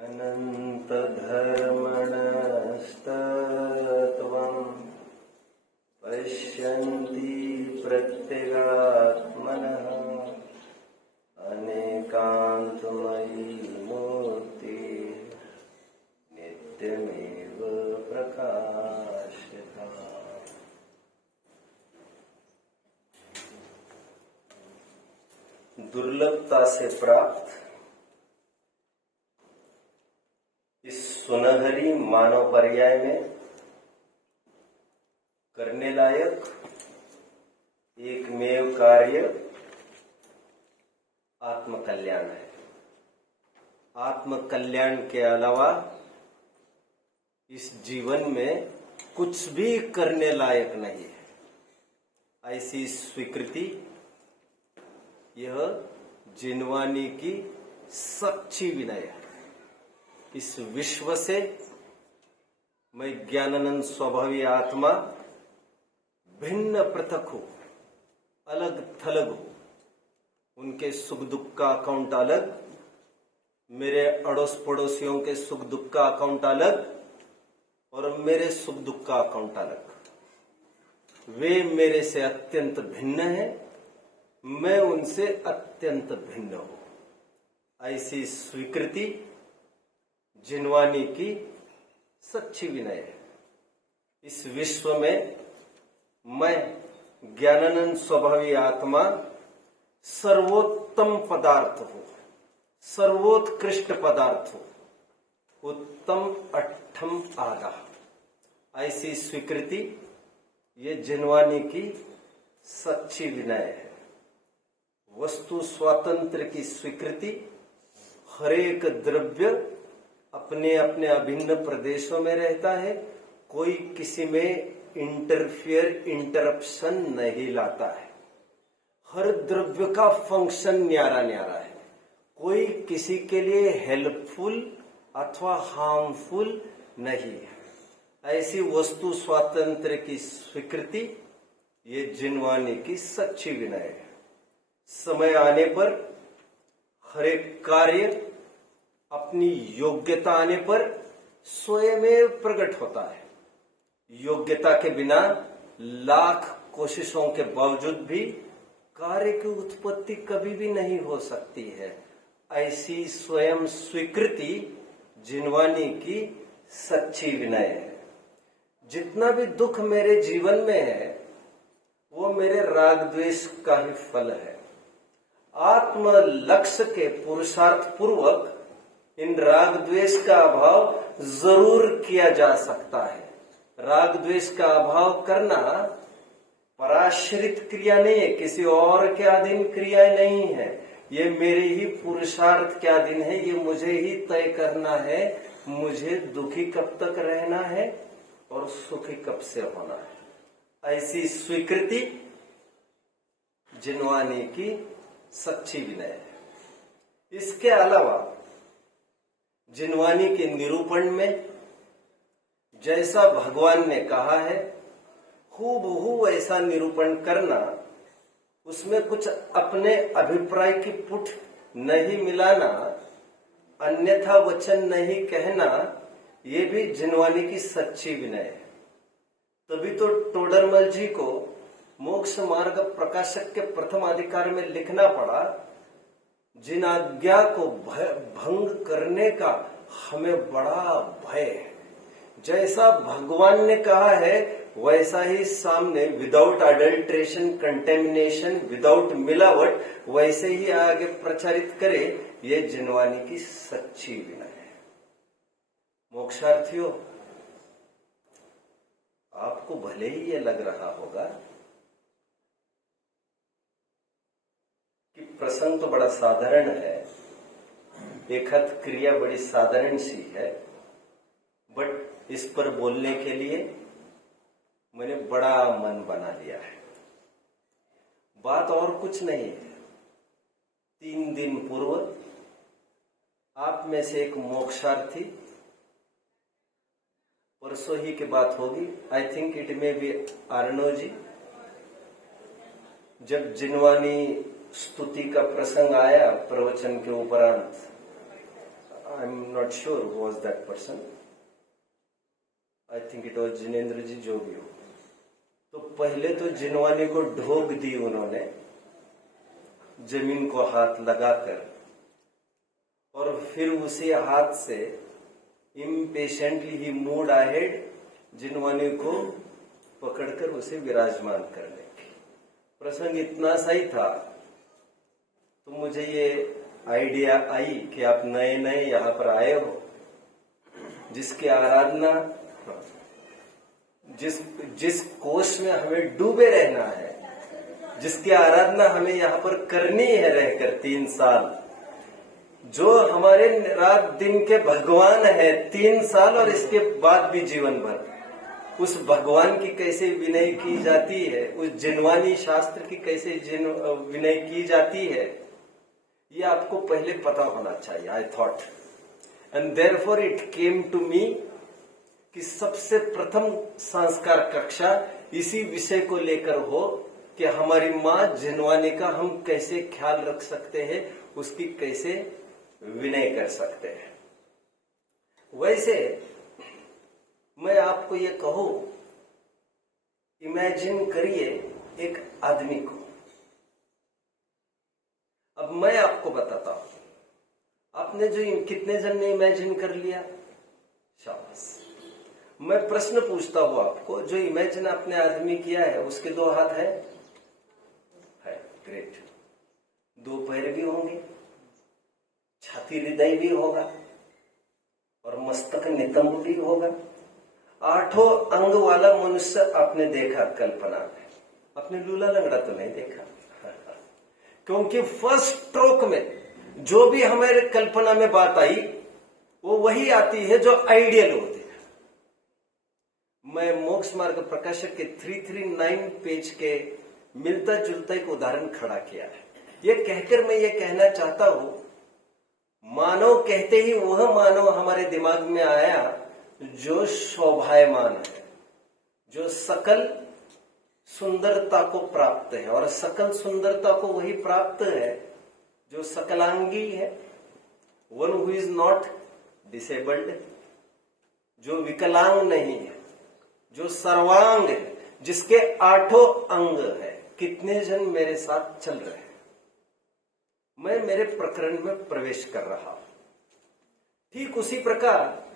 अनन्तधर्मणस्तत्त्वं पश्यन्ति प्रत्यगात्मनः अनेकान्तमयी मूर्तिः नित्यमेव प्रकाशता। दुर्लभता से प्राप्त इस सुनहरी मानव पर्याय में करने लायक एकमेव कार्य आत्मकल्याण है। आत्मकल्याण के अलावा इस जीवन में कुछ भी करने लायक नहीं है। ऐसी स्वीकृति यह जिनवानी की सच्ची विनय है। इस विश्व से मैं ज्ञानानंद स्वभावी आत्मा भिन्न पृथक हूं, अलग थलग हूं। उनके सुख दुख का अकाउंट अलग, मेरे अड़ोस पड़ोसियों के सुख दुख का अकाउंट अलग और मेरे सुख दुख का अकाउंट अलग। वे मेरे से अत्यंत भिन्न हैं, मैं उनसे अत्यंत भिन्न हूं। ऐसी स्वीकृति जिनवानी की सच्ची विनय है। इस विश्व में मैं ज्ञानानंद स्वभावी आत्मा सर्वोत्तम पदार्थ हूं, सर्वोत्कृष्ट पदार्थ हूं, उत्तम अट्ठम आगा। ऐसी स्वीकृति ये जिनवानी की सच्ची विनय है। वस्तु स्वातंत्र की स्वीकृति, हरेक द्रव्य अपने अपने अभिन्न प्रदेशों में रहता है, कोई किसी में इंटरफियर इंटरप्शन नहीं लाता है। हर द्रव्य का फंक्शन न्यारा न्यारा है, कोई किसी के लिए हेल्पफुल अथवा हार्मफुल नहीं है। ऐसी वस्तु स्वातंत्र की स्वीकृति ये जिनवानी की सच्ची विनय है। समय आने पर हर एक कार्य अपनी योग्यता आने पर स्वयं प्रकट होता है। योग्यता के बिना लाख कोशिशों के बावजूद भी कार्य की उत्पत्ति कभी भी नहीं हो सकती है। ऐसी स्वयं स्वीकृति जिनवानी की सच्ची विनय है। जितना भी दुख मेरे जीवन में है वो मेरे राग द्वेष का ही फल है। आत्म लक्ष्य के पुरुषार्थ पूर्वक इन राग द्वेष का अभाव जरूर किया जा सकता है। राग द्वेष का अभाव करना पराश्रित क्रिया नहीं है, किसी और के अधीन क्रिया नहीं है। ये मेरे ही पुरुषार्थ के अधीन है। ये मुझे ही तय करना है, मुझे दुखी कब तक रहना है और सुखी कब से होना है। ऐसी स्वीकृति जिनवानी की सच्ची विनय है। इसके अलावा जिनवानी के निरूपण में जैसा भगवान ने कहा है हूबहू ऐसा निरूपण करना, उसमें कुछ अपने अभिप्राय की पुट नहीं मिलाना, अन्यथा वचन नहीं कहना, ये भी जिनवानी की सच्ची विनय है। तभी तो टोडरमल जी को मोक्ष मार्ग प्रकाशक के प्रथम अधिकार में लिखना पड़ा, जिन आज्ञा को भंग करने का हमें बड़ा भय है। जैसा भगवान ने कहा है वैसा ही सामने विदाउट अडल्ट्रेशन, कंटेमिनेशन, विदाउट मिलावट वैसे ही आगे प्रचारित करे, ये जिनवानी की सच्ची विनय है। मोक्षार्थियों, आपको भले ही ये लग रहा होगा कि प्रसंग तो बड़ा साधारण है, एक हद क्रिया बड़ी साधारण सी है, बट इस पर बोलने के लिए मैंने बड़ा मन बना लिया है। बात और कुछ नहीं है। 3 दिन पूर्व आप में से एक मोक्षार्थी, परसों ही की बात होगी, I think it may be Arno ji, जब जिनवानी स्तुति का प्रसंग आया प्रवचन के उपरांत, I am not sure was that person, I think it was Jinendra ji, जो भी हो। तो पहले तो जिनवानी को ढोक दी उन्होंने जमीन को हाथ लगाकर, और फिर उसी हाथ से इम्पेशेंटली ही मूड अहेड जिनवानी को पकड़कर उसे विराजमान करने की। प्रसंग इतना सा ही था तो मुझे ये आइडिया आई कि आप नए नए यहाँ पर आए हो, जिसकी आराधना, जिस कोष में हमें डूबे रहना है, जिसकी आराधना हमें यहाँ पर करनी है रहकर 3 साल, जो हमारे रात दिन के भगवान है 3 साल और इसके बाद भी जीवन भर, उस भगवान की कैसे विनय की जाती है, उस जिनवानी शास्त्र की कैसे विनय की जाती है, ये आपको पहले पता होना चाहिए। I thought and therefore it came to me कि सबसे प्रथम संस्कार कक्षा इसी विषय को लेकर हो कि हमारी माँ जिनवानी का हम कैसे ख्याल रख सकते हैं, उसकी कैसे विनय कर सकते हैं। वैसे मैं आपको ये कहूं, इमेजिन करिए एक आदमी को। अब मैं आपको बताता हूं, आपने जो कितने जन ने इमेजिन कर लिया, शाबाश। मैं प्रश्न पूछता हूं आपको, जो इमेजिन आपने आदमी किया है उसके 2 हाथ है? ग्रेट। 2 पैर भी होंगे, छाती हृदय भी होगा और मस्तक नितंब भी होगा। 8 अंग वाला मनुष्य आपने देखा कल्पना में, आपने लूला लंगड़ा तो नहीं देखा क्योंकि फर्स्ट स्ट्रोक में जो भी हमारे कल्पना में बात आई वो वही आती है जो आइडियल होती है। मैं मोक्ष मार्ग प्रकाशक के 339 पेज के मिलता जुलता एक उदाहरण खड़ा किया है। ये कहकर मैं ये कहना चाहता हूं, मानव कहते ही वह मानव हमारे दिमाग में आया जो शोभायमान है, जो सकल सुंदरता को प्राप्त है, और सकल सुंदरता को वही प्राप्त है जो सकलांगी है, one who is not disabled, जो विकलांग नहीं है, जो सर्वांग है, जिसके 8 अंग है। कितने जन मेरे साथ चल रहे हैं? मैं मेरे प्रकरण में प्रवेश कर रहा हूं। ठीक उसी प्रकार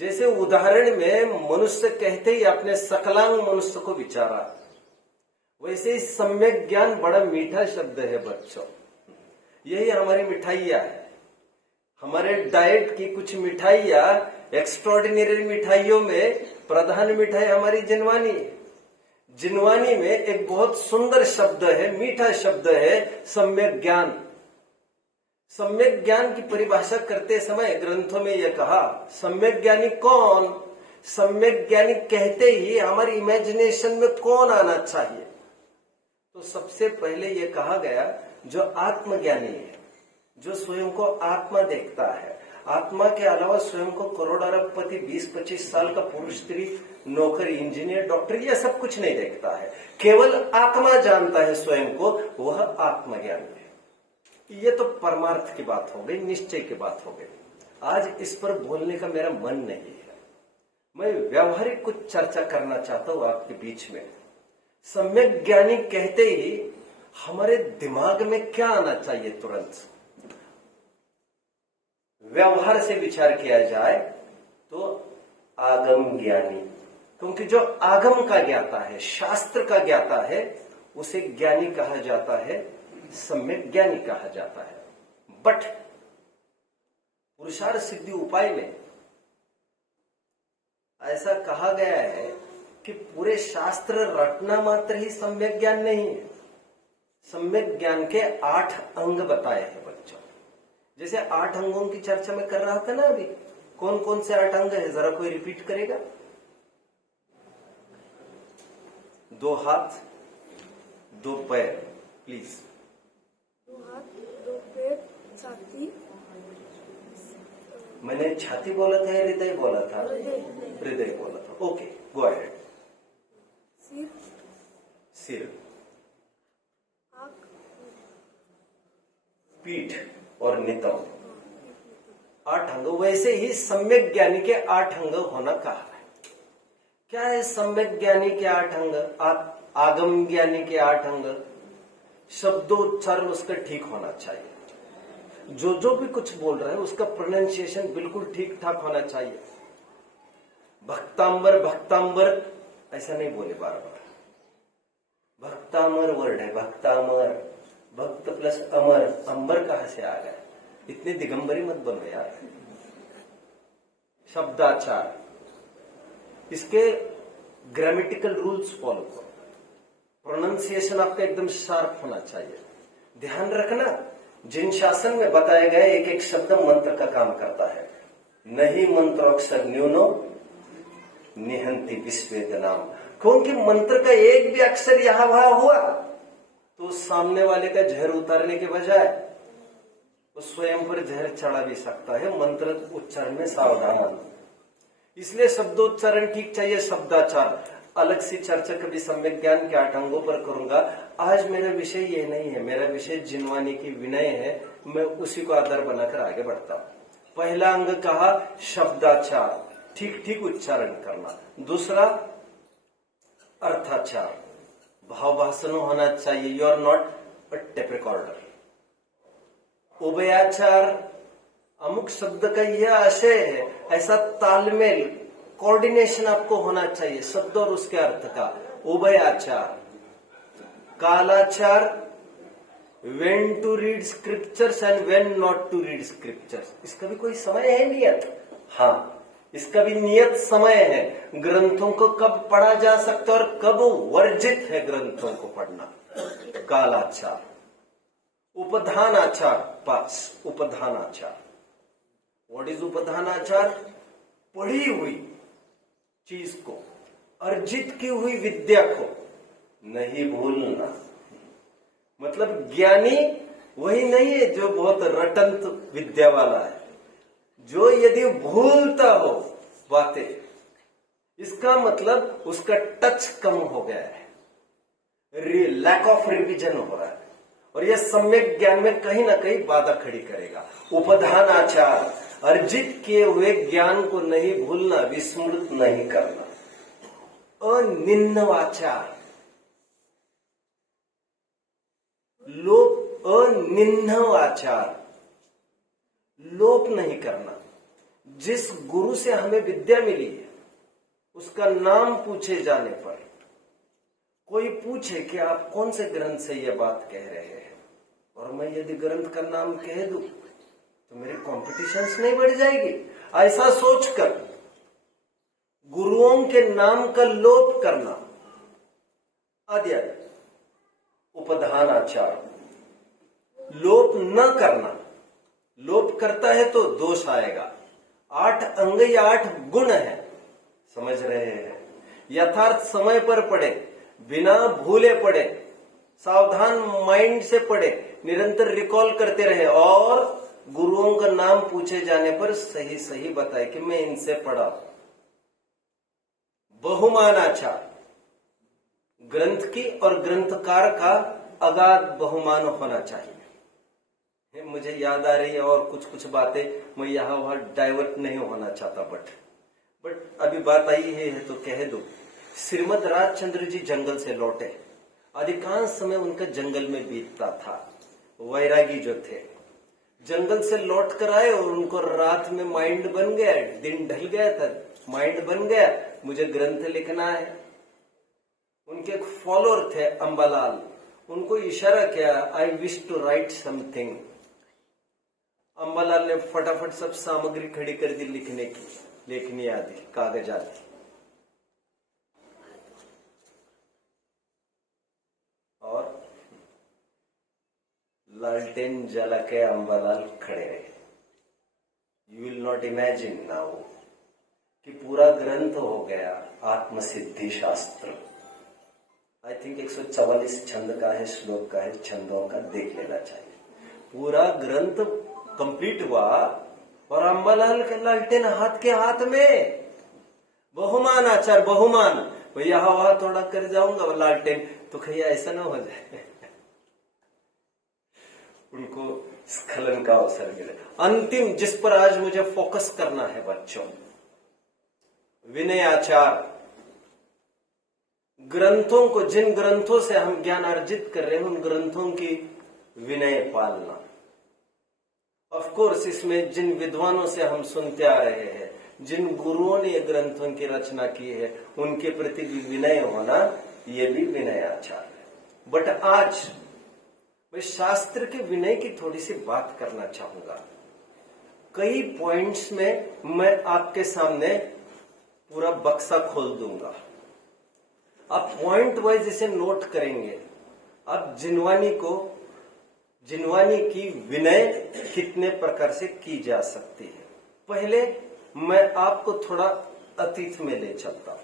जैसे उदाहरण में मनुष्य कहते ही अपने सकलांग मनुष्य को विचारा, वैसे ही सम्यक ज्ञान बड़ा मीठा शब्द है बच्चों। यही हमारी मिठाइयां है। हमारे डाइट की कुछ मिठाइयां, एक्स्ट्रॉर्डिनरी मिठाइयों में प्रधान मिठाई हमारी जिनवानी है। जिनवानी में एक बहुत सुंदर शब्द है, मीठा शब्द है, सम्यक ज्ञान। सम्यक ज्ञान की परिभाषा करते समय ग्रंथों में यह कहा, सम्यक ज्ञानी कौन? सम्यक ज्ञानी कहते ही हमारी इमेजिनेशन में कौन आना चाहिए? तो सबसे पहले यह कहा गया जो आत्मज्ञानी है, जो स्वयं को आत्मा देखता है। आत्मा के अलावा स्वयं को करोड़ अरबपति, 20-25 साल का पुरुष, स्त्री, नौकर, इंजीनियर, डॉक्टर, यह सब कुछ नहीं देखता है। केवल आत्मा जानता है स्वयं को, वह आत्मज्ञानी है। ये तो परमार्थ की बात हो गई, निश्चय की बात हो गई। आज इस पर बोलने का मेरा मन नहीं है। मैं व्यवहारिक कुछ चर्चा करना चाहता हूं आपके बीच में। सम्यक ज्ञानी कहते ही हमारे दिमाग में क्या आना चाहिए? तुरंत व्यवहार से विचार किया जाए तो आगम ज्ञानी, क्योंकि जो आगम का ज्ञाता है, शास्त्र का ज्ञाता है, उसे ज्ञानी कहा जाता है, सम्यक ज्ञानी कहा जाता है। बट पुरुषार्थ सिद्धि उपाय में ऐसा कहा गया है कि पूरे शास्त्र रटना मात्र ही सम्यक ज्ञान नहीं है। सम्यक ज्ञान के 8 अंग बताए हैं बच्चों। जैसे 8 अंगों की चर्चा में कर रहा था ना अभी, कौन कौन से 8 अंग है? जरा कोई रिपीट करेगा? 2 हाथ, 2 पैर, प्लीज। 2 हाथ, 2 पैर, छाती। मैंने छाती बोला था या हृदय बोला था? हृदय। हृदय बोला था। Okay, go ahead. सिर, सिर, आंख, पीठ और नितंब, 8 अंग, वैसे ही सम्यक ज्ञानी के 8 अंग होना कहा है। क्या है सम्यक ज्ञानी के 8 अंग? आगम ज्ञानी के 8 अंग। शब्दोच्चारण उसका ठीक होना चाहिए। जो भी कुछ बोल रहा है उसका प्रोनाउंसिएशन बिल्कुल ठीक ठाक होना चाहिए। भक्तांबर भक्तांबर ऐसा नहीं बोले बार बार। भक्तामर वर्ड है, भक्तामर, भक्त प्लस अमर, अंबर कहां से आ गया? इतनी दिगंबरी मत बनो यार। शब्दाचार, इसके ग्रामेटिकल रूल्स फॉलो करो। प्रोनाउंसिएशन आपका एकदम शार्प होना चाहिए। ध्यान रखना, जिन शासन में बताए गए एक एक शब्द मंत्र का काम करता है। नहीं मंत्रोक्षर न्यूनो निहंति विश्वेद नाम, क्योंकि मंत्र का एक भी अक्षर यहां वहां हुआ तो सामने वाले का जहर उतारने के बजाय वो स्वयं पर जहर चढ़ा भी सकता है। मंत्र उच्चारण में सावधान, इसलिए शब्दोच्चारण ठीक चाहिए। शब्दाचार अलग सी चर्चा कभी सम्यक ज्ञान के 8 अंगों पर करूंगा। आज मेरा विषय ये नहीं है, मेरा विषय जिनवानी की विनय है। मैं उसी को आधार बनाकर आगे बढ़ता हूं। पहला अंग कहा शब्दाचार, ठीक ठीक उच्चारण करना। दूसरा अर्थाचार, भावभाषण होना चाहिए। You are not a tape recorder. उभयाचार, अमुक शब्द का यह आशय है, ऐसा तालमेल कोऑर्डिनेशन आपको होना चाहिए शब्द और उसके अर्थ का। उभयाचार। कालाचार, when to read scriptures and when not to read scriptures. इसका भी कोई समय है नियत? हाँ, इसका भी नियत समय है। ग्रंथों को कब पढ़ा जा सकता है और कब वर्जित है ग्रंथों को पढ़ना। कालाचार। उपधानाचार, पास उपधानाचार। व्हाट इज उपधानाचार? पढ़ी हुई चीज को, अर्जित की हुई विद्या को नहीं भूलना। मतलब ज्ञानी वही नहीं है जो बहुत रटंत विद्या वाला है, जो यदि भूलता हो बातें, इसका मतलब उसका टच कम हो गया है, लैक ऑफ रिविजन हो रहा है, और यह सम्यक ज्ञान में कहीं ना कहीं बाधा खड़ी करेगा। उपधानाचार, अर्जित किए हुए ज्ञान को नहीं भूलना, विस्मृत नहीं करना। अनिन्नवाचार, अनिन्नवाचार, लोप नहीं करना। जिस गुरु से हमें विद्या मिली है उसका नाम पूछे जाने पर, कोई पूछे कि आप कौन से ग्रंथ से यह बात कह रहे हैं, और मैं यदि ग्रंथ का नाम कह दूं तो मेरी कॉम्पिटिशन्स नहीं बढ़ जाएगी। ऐसा सोचकर गुरुओं के नाम का लोप करना अध्ययन। उपधानाचार, लोप न करना। लोप करता है तो दोष आएगा। 8 अंग या 8 गुण है, समझ रहे हैं? यथार्थ समय पर पढ़े, बिना भूले पढ़े, सावधान माइंड से पढ़े, निरंतर रिकॉल करते रहे, और गुरुओं का नाम पूछे जाने पर सही सही बताए कि मैं इनसे पढ़ा। बहुमानाचार, ग्रंथ की और ग्रंथकार का अगाध बहुमान होना चाहिए। मुझे याद आ रही है और कुछ बातें, मैं यहां वहां डाइवर्ट नहीं होना चाहता, बट अभी बात आई है तो कह दो। श्रीमद राजचंद्र जी जंगल से लौटे, अधिकांश समय उनका जंगल में बीतता था। वैरागी जो थे, जंगल से लौट कर आए और उनको रात में माइंड बन गया, दिन ढल गया था, माइंड बन गया, मुझे ग्रंथ लिखना है। उनके एक फॉलोअर थे अंबालाल, उनको इशारा किया, I wish to write something. Ambalal ने फटाफट सब सामग्री खड़ी कर दी लिखने की, लेखनी आदि, कागज आदि, और लालटेन जला के अंबालाल खड़े रहे। You will not imagine now कि पूरा ग्रंथ हो गया आत्मसिद्धि शास्त्र। आई थिंक 144 छंद का है, श्लोक का है, छंदों का देख लेना चाहिए। पूरा ग्रंथ कंप्लीट हुआ और अंबालाल के लालटेन हाथ के हाथ में। बहुमान आचार, बहुमान, भैया वहां थोड़ा कर जाऊंगा लालटेन, तो कहीं ऐसा ना हो जाए। उनको स्खलन का अवसर मिले। अंतिम जिस पर आज मुझे फोकस करना है बच्चों, विनय आचार। ग्रंथों को, जिन ग्रंथों से हम ज्ञान अर्जित कर रहे हैं, उन ग्रंथों की विनय पालना। ऑफ कोर्स इसमें जिन विद्वानों से हम सुनते आ रहे हैं, जिन गुरुओं ने ग्रंथों की रचना की है, उनके प्रति भी विनय होना, ये भी विनय आचार है। बट आज मैं शास्त्र के विनय की थोड़ी सी बात करना चाहूंगा। कई पॉइंट्स में मैं आपके सामने पूरा बक्सा खोल दूंगा, आप पॉइंट वाइज इसे नोट करेंगे। आप जिनवानी की विनय कितने प्रकार से की जा सकती है। पहले मैं आपको थोड़ा अतीत में ले चलता हूं।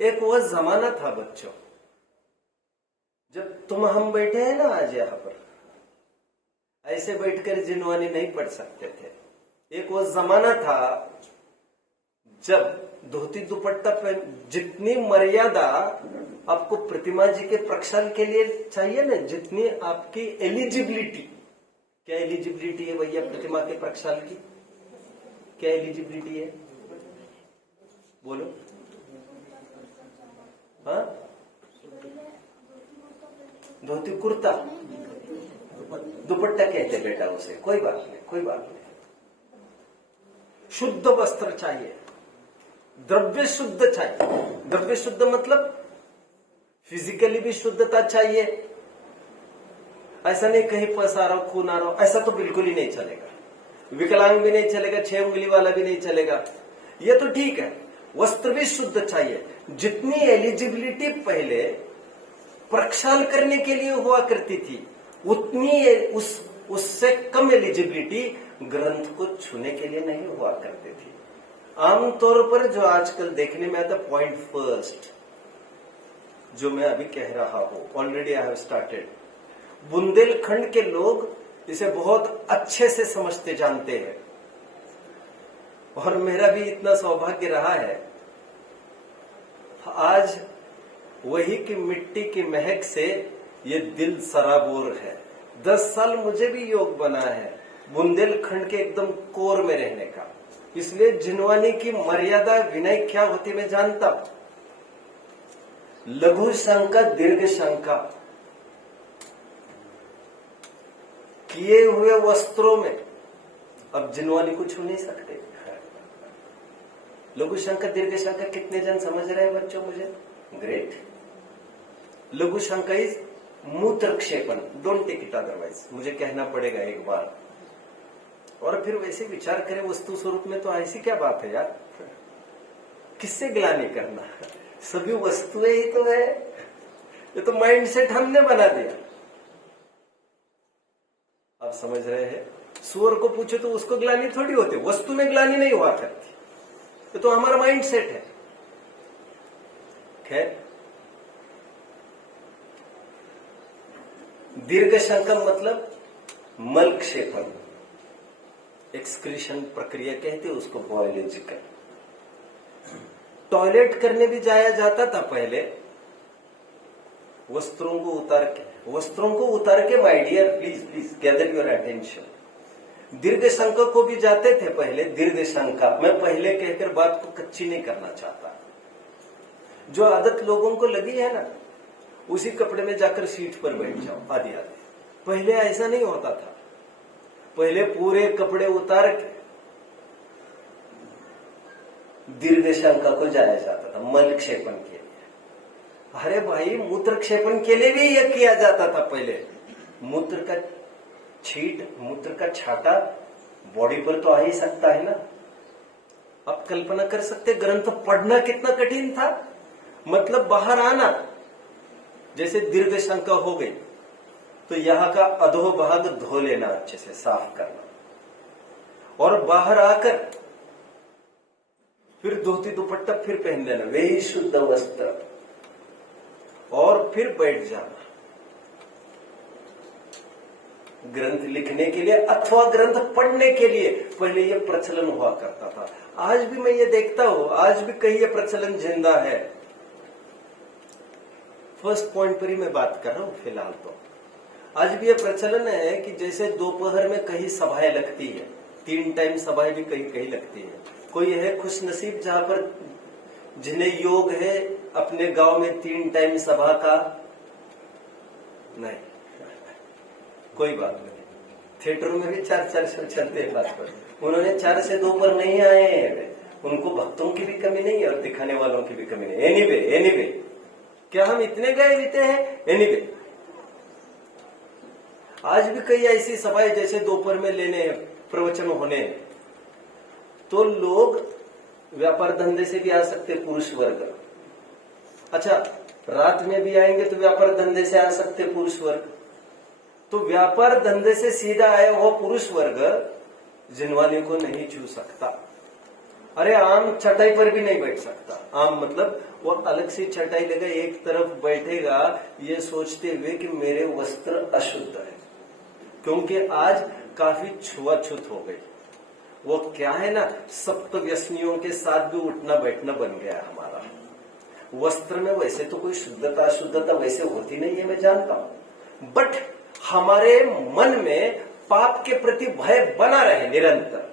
एक वह जमाना था बच्चों, जब हम बैठे हैं ना आज यहां पर, ऐसे बैठकर जिनवानी नहीं पढ़ सकते थे। एक वो जमाना था जब धोती दुपट्टा पहन, जितनी मर्यादा आपको प्रतिमा जी के प्रक्षालन के लिए चाहिए ना, जितनी आपकी एलिजिबिलिटी, क्या एलिजिबिलिटी है भैया प्रतिमा के प्रक्षालन की? क्या एलिजिबिलिटी है बोलो? हाँ, धोती कुर्ता, दुपट्टा कहते बेटा उसे, कोई बात नहीं, कोई बात नहीं। शुद्ध वस्त्र चाहिए, द्रव्य शुद्ध चाहिए। द्रव्य शुद्ध मतलब फिजिकली भी शुद्धता चाहिए। ऐसा नहीं कहीं पसारो खून आ रहा, ऐसा तो बिल्कुल ही नहीं चलेगा। विकलांग भी नहीं चलेगा, 6 उंगली वाला भी नहीं चलेगा, ये तो ठीक है। वस्त्र भी शुद्ध चाहिए। जितनी एलिजिबिलिटी पहले प्रक्षाल करने के लिए हुआ करती थी, उतनी उससे कम एलिजिबिलिटी ग्रंथ को छूने के लिए नहीं हुआ करती थी। आमतौर पर जो आजकल देखने में आता, पॉइंट फर्स्ट जो मैं अभी कह रहा हूं, already I have started. Bundelkhand के लोग इसे बहुत अच्छे से समझते जानते हैं, और मेरा भी इतना सौभाग्य रहा है। आज वही की मिट्टी की महक से ये दिल सराबोर है। 10 साल मुझे भी योग बना है बुंदेलखंड के एकदम कोर में रहने का। इसलिए जिनवानी की मर्यादा विनय क्या होती मैं जानता हूं। लघु शंका, दीर्घ शंका, किए हुए वस्त्रों में अब जिनवानी को छू नहीं सकते। लघु शंका, दीर्घ शंका कितने जन समझ रहे हैं बच्चों? मुझे ग्रेट। लघु शंका इज मूत्र क्षेपण, डोंट टेक इट अदरवाइज, मुझे कहना पड़ेगा एक बार, और फिर वैसे विचार करें वस्तु स्वरूप में, तो ऐसी क्या बात है यार, किससे ग्लानि करना, सभी वस्तुएं ही तो है। ये तो माइंड सेट हमने बना दिया। आप समझ रहे हैं? सुअर को पूछे तो उसको ग्लानि थोड़ी होती, वस्तु में ग्लानि नहीं हुआ करती, ये तो हमारा माइंड सेट है। खैर, दीर्घ शंकन मतलब मल क्षेपण, एक्सक्रीशन प्रक्रिया कहते हैं उसको, बायोलॉजिकल। टॉयलेट करने भी जाया जाता था पहले, वस्त्रों को उतार के my dear, please please gather your attention. दीर्घ शंका को भी जाते थे पहले। दीर्घ शंका मैं पहले कहकर बात को कच्ची नहीं करना चाहता। जो आदत लोगों को लगी है ना, उसी कपड़े में जाकर सीट पर बैठ जाओ आदि आदि। पहले ऐसा नहीं होता था। पहले पूरे कपड़े उतार के दीर्घ शंका को जाया जाता था, मल क्षेपण के लिए। अरे भाई, मूत्र क्षेपण के लिए भी यह किया जाता था पहले। मूत्र का छींट, मूत्र का छाटा बॉडी पर तो आ ही सकता है ना। आप कल्पना कर सकते ग्रंथ पढ़ना कितना कठिन था। मतलब बाहर आना, जैसे दीर्घ शंका हो गई तो यहां का अधो भाग धो लेना, अच्छे से साफ करना, और बाहर आकर फिर धोती दुपट्टा फिर पहन लेना, वही शुद्ध वस्त्र, और फिर बैठ जाना ग्रंथ लिखने के लिए अथवा ग्रंथ पढ़ने के लिए। पहले यह प्रचलन हुआ करता था। आज भी मैं ये देखता हूं, आज भी कहीं यह प्रचलन जिंदा है। फर्स्ट पॉइंट पर ही मैं बात कर रहा हूं फिलहाल। तो आज भी ये प्रचलन है कि जैसे दोपहर में कहीं सभाएं लगती है, 3 टाइम सभाएं भी कहीं कहीं लगती है। कोई है खुश नसीब जहां पर जिन्हें योग है अपने गांव में 3 टाइम सभा का? नहीं, कोई बात नहीं। थिएटरों में भी 4 शो चलते हैं। बात पर उन्होंने 4 से 2 पर नहीं आए हैं। उनको भक्तों की भी कमी नहीं है और दिखाने वालों की भी कमी नहीं। एनीवे क्या हम इतने गए बीते हैं? एनीवे आज भी कई ऐसी सभाएं जैसे दोपहर में लेने हैं, प्रवचन होने हैं, तो लोग व्यापार धंधे से भी आ सकते पुरुष वर्ग। अच्छा, रात में भी आएंगे तो व्यापार धंधे से आ सकते पुरुष वर्ग। तो व्यापार धंधे से सीधा आया वो पुरुष वर्ग जिनवानी को नहीं छू सकता। अरे आम चटाई पर भी नहीं बैठ सकता। आम मतलब वो अलग सी चटाई लेगा, एक तरफ बैठेगा ये सोचते हुए कि मेरे वस्त्र अशुद्ध है, क्योंकि आज काफी छुआछूत हो गई। वो क्या है ना, सप्त व्यसनियों के साथ भी उठना बैठना बन गया हमारा। वस्त्र में वैसे तो कोई शुद्धता अशुद्धता वैसे होती नहीं है, मैं जानता हूं, बट हमारे मन में पाप के प्रति भय बना रहे निरंतर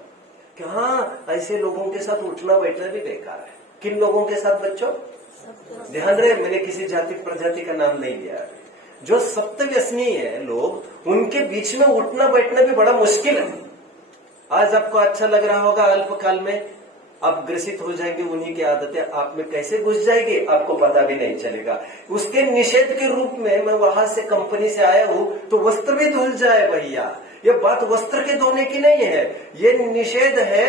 कि हाँ ऐसे लोगों के साथ उठना बैठना भी बेकार है। किन लोगों के साथ बच्चों? ध्यान रहे, मैंने किसी जाति प्रजाति का नाम नहीं लिया। जो सप्त व्यसनी है लोग, उनके बीच में उठना बैठना भी बड़ा मुश्किल है। आज आपको अच्छा लग रहा होगा, अल्पकाल में आप ग्रसित हो जाएंगे, उन्हीं की आदतें आप में कैसे घुस जाएगी आपको पता भी नहीं चलेगा। उसके निषेध के रूप में मैं वहां से कंपनी से आया हूं तो वस्त्र भी धुल जाए भैया। ये बात वस्त्र के धोने की नहीं है, ये निषेध है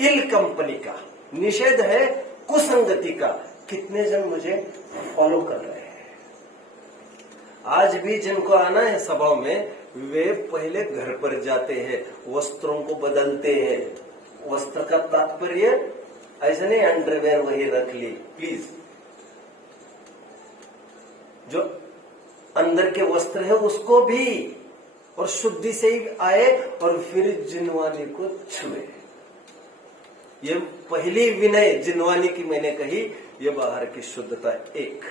इल कंपनी का, निषेध है कुसंगति का। कितने जन मुझे फॉलो कर रहे हैं? आज भी जिनको आना है सभाओं में, वे पहले घर पर जाते हैं, वस्त्रों को बदलते हैं। वस्त्र का तात्पर्य ऐसा नहीं अंडरवेयर वही रख ली, प्लीज। जो अंदर के वस्त्र है उसको भी, और शुद्धि से ही आए और फिर जिनवानी को छुए। ये पहली विनय जिनवानी की मैंने कही, ये बाहर की शुद्धता एक।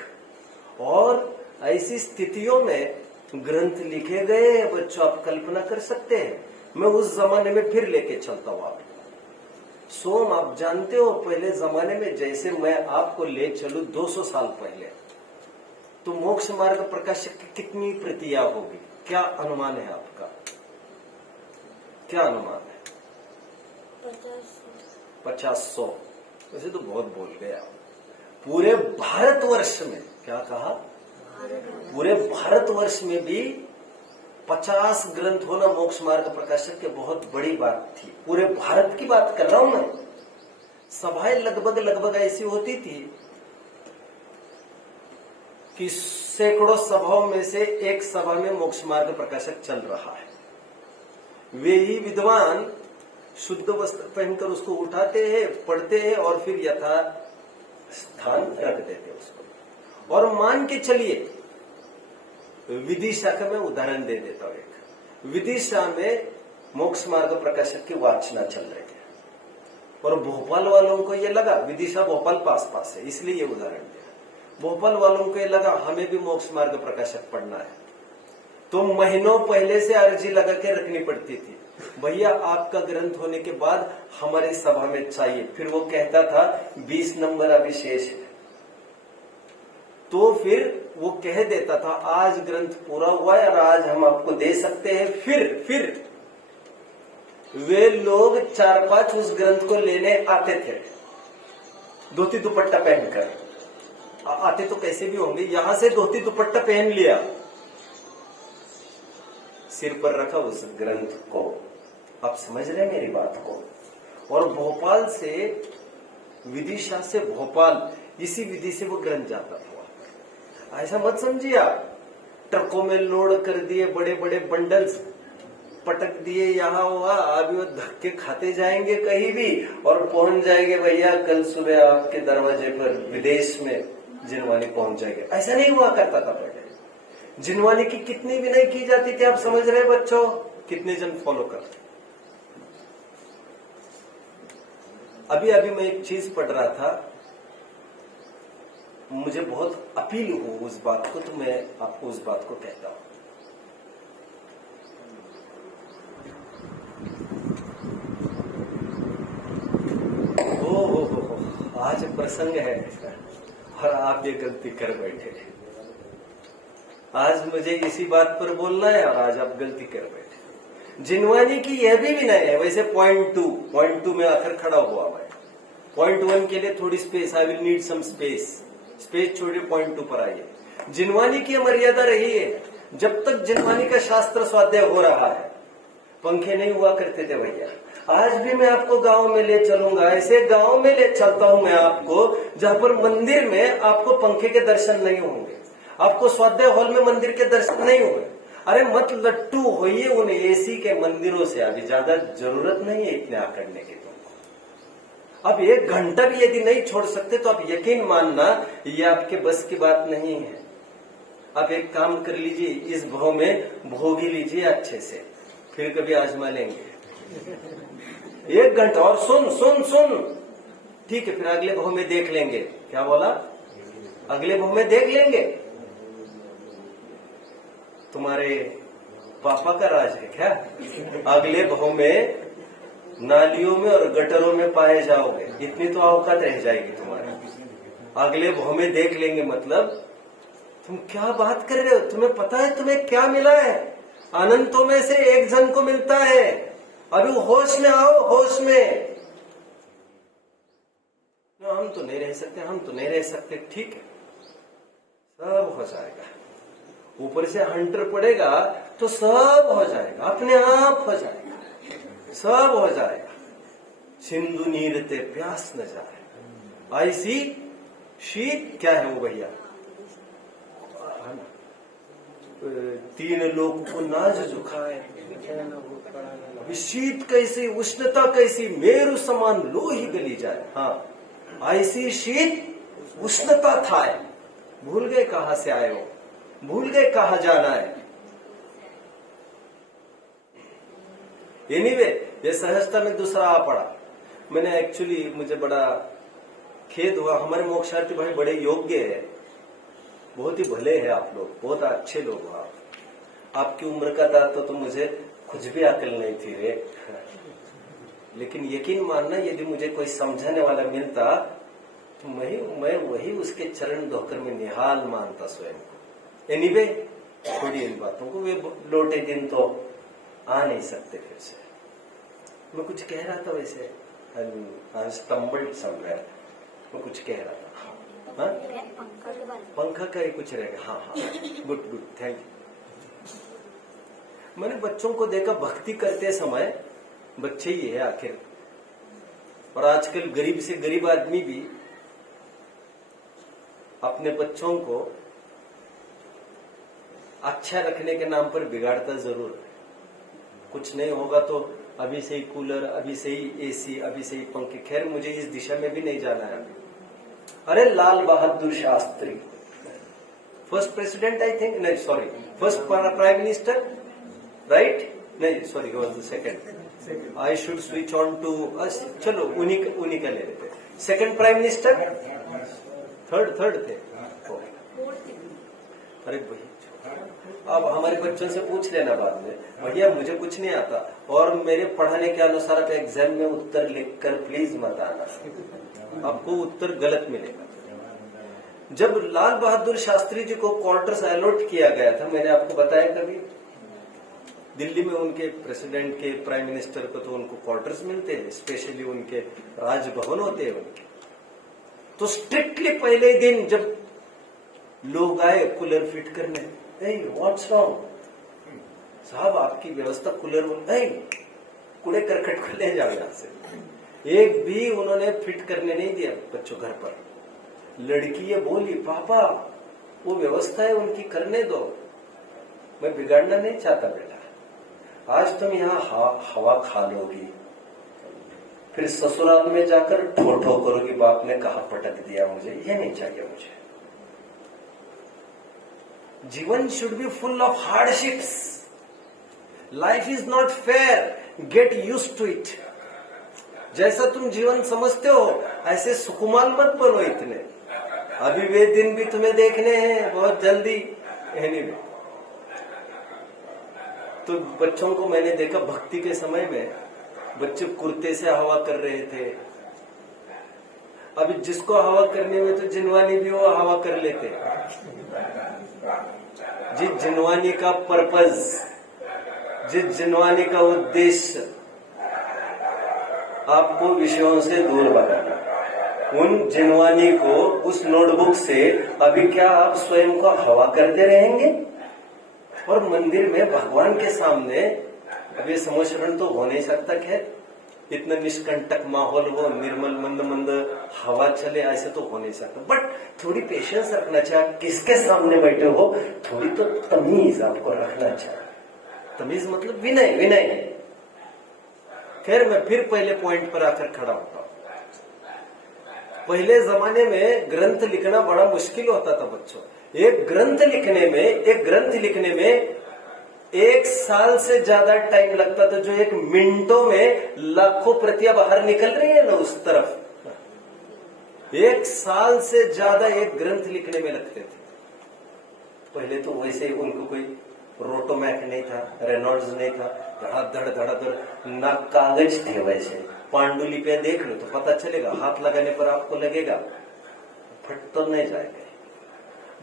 और ऐसी स्थितियों में ग्रंथ लिखे गए हैं बच्चों, आप कल्पना कर सकते हैं। मैं उस जमाने में फिर लेके चलता हूं आपको। सोम, आप जानते हो पहले जमाने में जैसे मैं आपको ले चलूं 200 साल पहले, तो मोक्ष मार्ग प्रकाशक की कितनी प्रतिया होगी? क्या अनुमान है आपका? क्या अनुमान है? 50-100। वैसे तो बहुत बोल गया। पूरे भारतवर्ष में, क्या कहा? पूरे भारतवर्ष में भी 50 ग्रंथ होना मोक्ष मार्ग प्रकाशक की बहुत बड़ी बात थी। पूरे भारत की बात कर रहा हूं मैं। सभाएं लगभग ऐसी होती थी कि सैकड़ों सभाओं में से एक सभा में मोक्ष मार्ग प्रकाशक चल रहा है। वे ही विद्वान शुद्ध वस्त्र पहनकर उसको उठाते हैं, पढ़ते हैं और फिर यथा स्थान रख देते उसको। और मान के चलिए, विदिशा का मैं उदाहरण दे देता हूं। एक विदिशा में मोक्ष मार्ग प्रकाशक की वाचना चल रही है और भोपाल वालों को ये लगा, विदिशा भोपाल पास है इसलिए ये उदाहरण दिया। भोपाल वालों को ये लगा हमें भी मोक्ष मार्ग प्रकाशक पढ़ना है, तो महीनों पहले से अर्जी लगा के रखनी पड़ती थी, भैया आपका ग्रंथ होने के बाद हमारी सभा में चाहिए। फिर वो कहता था 20 नंबर अभी शेष है, तो फिर वो कह देता था आज ग्रंथ पूरा हुआ है और आज हम आपको दे सकते हैं। फिर वे लोग 4-5 उस ग्रंथ को लेने आते थे, धोती दुपट्टा पहनकर आते तो कैसे भी होंगे। यहां से धोती दुपट्टा पहन लिया, सिर पर रखा उस ग्रंथ को। आप समझ रहे हैं मेरी बात को? और भोपाल से, विदिशा से भोपाल, इसी विधि से वो ग्रंथ जाता था। ऐसा मत समझिए आप, ट्रकों में लोड कर दिए बड़े बड़े बंडल्स, पटक दिए यहाँ वहां, अभी वो धक्के खाते जाएंगे कहीं भी और पहुंच जाएंगे भैया कल सुबह आपके दरवाजे पर विदेश में जिनवानी पहुंच जाएंगे। ऐसा नहीं हुआ करता था पहले। जिनवानी की कितनी विनय की जाती थी, आप समझ रहे बच्चों? कितने जन फॉलो करते? अभी मैं एक चीज पढ़ रहा था, मुझे बहुत अपील हो उस बात को, तो मैं आपको उस बात को कहता हूं। आज प्रसंग है और आप ये गलती कर बैठे। आज मुझे इसी बात पर बोलना है और आज आप गलती कर बैठे। जिनवानी की यह भी नहीं है। वैसे पॉइंट टू में आकर खड़ा हुआ मैं। पॉइंट 1 के लिए थोड़ी space, I will need some space छोड़िए, पॉइंट 2 पर आइए। जिनवानी की मर्यादा रही है, जब तक जिनवानी का शास्त्र स्वाध्याय हो रहा है पंखे नहीं हुआ करते थे भैया। आज भी मैं आपको गांव में ले चलूंगा, ऐसे गांव में ले चलता हूं मैं आपको जहां पर मंदिर में आपको पंखे के दर्शन नहीं होंगे, आपको स्वाध्याय हॉल में मंदिर के दर्शन नहीं होंगे। अरे मत लट्टू होइए उन एसी के मंदिरों से, अभी ज्यादा जरूरत नहीं है इतने आकड़ने की तुमको। अब 1 घंटा भी यदि नहीं छोड़ सकते तो आप यकीन मानना ये आपके बस की बात नहीं है। आप एक काम कर लीजिए, इस भाव में भोग ही लीजिए अच्छे से, फिर कभी आजमा लेंगे। 1 घंटा और सुन ठीक है, फिर अगले भाव में देख लेंगे। क्या बोला? अगले भाव में देख लेंगे। तुम्हारे पापा का राज है क्या? अगले भाव में नालियों में और गटरों में पाए जाओगे, इतनी तो औकात रह जाएगी तुम्हारी। अगले भाव में देख लेंगे मतलब तुम क्या बात कर रहे हो? तुम्हें पता है तुम्हें क्या मिला है? अनंतों में से एक जन को मिलता है। अभी होश में आओ, होश में। हम तो नहीं रह सकते, ठीक है, सब हो जाएगा। ऊपर से हंटर पड़ेगा तो सब हो जाएगा, अपने आप हो जाएगा, सब हो जाएगा। सिंधु नीर ते प्यास न जाए, ऐसी शीत क्या है वो भैया? 3 लोग को नाज झुकाए। अभी शीत कैसी, उष्णता कैसी, मेरु समान लो ही गली जाए। हाँ, ऐसी शीत उष्णता था। भूल गए कहां से आए हो, भूल गए कहां जाना है। एनीवे, ये सहजता में दूसरा आ पड़ा। मैंने एक्चुअली, मुझे बड़ा खेद हुआ, हमारे मोक्षार्थी भाई बड़े योग्य है, बहुत ही भले हैं आप लोग, बहुत अच्छे लोग हो आप। आपकी उम्र का था तो मुझे कुछ भी अकल नहीं थी रे। लेकिन यकीन मानना, यदि मुझे कोई समझाने वाला मिलता तो मैं वही उसके चरण धोकर में निहाल मानता स्वयं को। एनीवे, छोड़िए इन बातों को, वे लौटे दिन तो आ नहीं सकते फिर से। मैं कुछ कह रहा था, वैसे स्टम्बल्ड समवेयर, मैं कुछ कह रहा था। हाँ, पंखा का ही कुछ रहेगा। हाँ, गुड, थैंक यू। मैंने बच्चों को देखा भक्ति करते समय, बच्चे ही है आखिर, और आजकल गरीब से गरीब आदमी भी अपने बच्चों को अच्छा रखने के नाम पर बिगाड़ता जरूर है। कुछ नहीं होगा तो अभी से ही कूलर, अभी से ही एसी, अभी से ही पंखे। खैर, मुझे इस दिशा में भी नहीं जाना है अभी। अरे Lal Bahadur Shastri, first president I think, नहीं sorry, first prime minister, right? नहीं sorry, he was the second. I should switch on to, चलो उन्हीं का ले लेते। सेकंड प्राइम मिनिस्टर, थर्ड थे। अरे भैया, अब हमारे बच्चों से पूछ लेना बाद में, भैया मुझे कुछ नहीं आता और मेरे पढ़ाने के अनुसार आप एग्जाम में उत्तर लिखकर प्लीज मत आना, आपको उत्तर गलत मिलेगा। जब लाल बहादुर शास्त्री जी को क्वार्टर्स अलॉट किया गया था, मैंने आपको बताया कभी, दिल्ली में उनके प्रेसिडेंट के, प्राइम मिनिस्टर को तो उनको क्वार्टर्स मिलते हैं, स्पेशली उनके राजभवन होते हैं उनके। तो स्ट्रिक्टली पहले दिन जब लोग आए कूलर फिट करने, व्हाट्स रॉन्ग साहब, आपकी व्यवस्था कूलर, कूड़े करकट को ले जाओ यहां से। एक भी उन्होंने फिट करने नहीं दिया बच्चों घर पर। लड़की ये बोली, पापा वो व्यवस्था है उनकी, करने दो, मैं बिगाड़ना नहीं चाहता बेटा। आज तुम यहाँ हवा खा लोगी, फिर ससुराल में जाकर ठो करोगी, बाप ने कहा पटक दिया मुझे, ये नहीं चाहिए मुझे। जीवन should be full of hardships. Life is not fair, get used to it. जैसा तुम जीवन समझते हो ऐसे सुकुमार मत बनो इतने, अभी वे दिन भी तुम्हें देखने हैं बहुत जल्दी। एनीवे, तो बच्चों को मैंने देखा भक्ति के समय में, बच्चे कुर्ते से हवा कर रहे थे। अभी जिसको हवा करने में तो जिनवानी भी वो हवा कर लेते हैं। जिस जिनवानी का पर्पज, जिस जिनवानी का उद्देश्य आपको विषयों से दूर भगाना, उन जिनवानी को उस नोटबुक से अभी क्या आप स्वयं को हवा करते रहेंगे? और मंदिर में भगवान के सामने अब ये समोचरण तो हो नहीं सकता। खैर इतना निष्कंटक माहौल हो, निर्मल मंद मंद हवा चले, ऐसे तो हो नहीं सकता। बट थोड़ी पेशेंस रखना चाहिए। किसके सामने बैठे हो, थोड़ी तो तमीज आपको रखना चाहिए। तमीज मतलब विनय, विनय। खैर मैं फिर पहले पॉइंट पर आकर खड़ा होता हूं। पहले जमाने में ग्रंथ लिखना बड़ा मुश्किल होता था बच्चों। एक ग्रंथ लिखने में 1 साल से ज्यादा टाइम लगता था, जो एक मिनटों में लाखों प्रतियां बाहर निकल रही है ना उस तरफ। 1 साल से ज्यादा एक ग्रंथ लिखने में लगते थे। पहले तो वैसे उनको कोई रोटोमैक नहीं था, रेनॉल्ड्स नहीं था, धड़ाधड़ धड़ाधड़ ना कागज थे। वैसे पांडुलिपियां देख लो तो पता चलेगा, हाथ लगाने पर आपको लगेगा, फट तो नहीं जाएगा।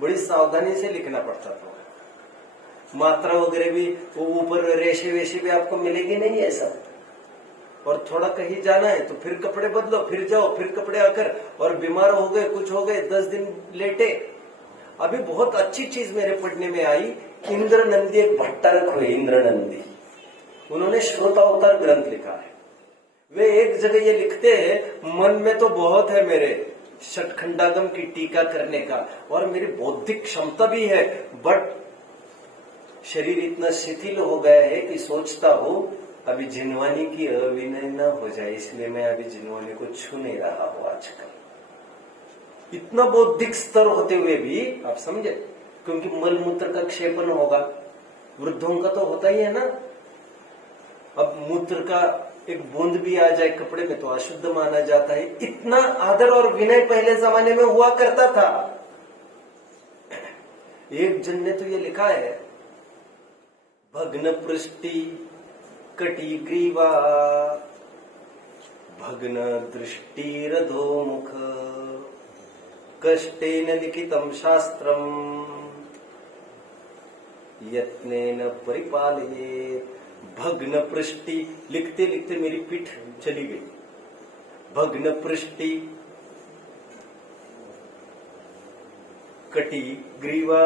बड़ी सावधानी से लिखना पड़ता था। मात्रा वगैरह भी वो ऊपर रेशे वेशे भी आपको मिलेगी नहीं ऐसा। और थोड़ा कहीं जाना है तो फिर कपड़े बदलो, फिर जाओ, फिर कपड़े आकर, और बीमार हो गए, कुछ हो गए, 10 दिन लेटे। अभी बहुत अच्छी चीज मेरे पढ़ने में आई, इंद्र नंदी एक भट्टारक हुए, इंद्र नंदी, उन्होंने श्रोतावतार ग्रंथ लिखा है। वे एक जगह ये लिखते हैं, मन में तो बहुत है मेरे षटखंडागम की टीका करने का, और मेरी बौद्धिक क्षमता भी है, बट शरीर इतना शिथिल हो गया है कि सोचता हूं अभी जिनवानी की अविनय न हो जाए, इसलिए मैं अभी जिनवानी को छू नहीं रहा हूं आजकल। इतना बौद्धिक स्तर होते हुए भी आप समझे, क्योंकि मल मूत्र का क्षेपण होगा, वृद्धों का तो होता ही है ना। अब मूत्र का एक बूंद भी आ जाए कपड़े में तो अशुद्ध माना जाता है। इतना आदर और विनय पहले जमाने में हुआ करता था। एक जन ने तो ये लिखा है, भग्न पृष्टि कटी ग्रीवा भग्न दृष्टि रधो मुख कष्टेन लिखितम शास्त्रम यत्नेन परिपालयेत्। भग्न पृष्टि लिखते लिखते मेरी पीठ चली गई। भग्न पृष्टि कटी ग्रीवा,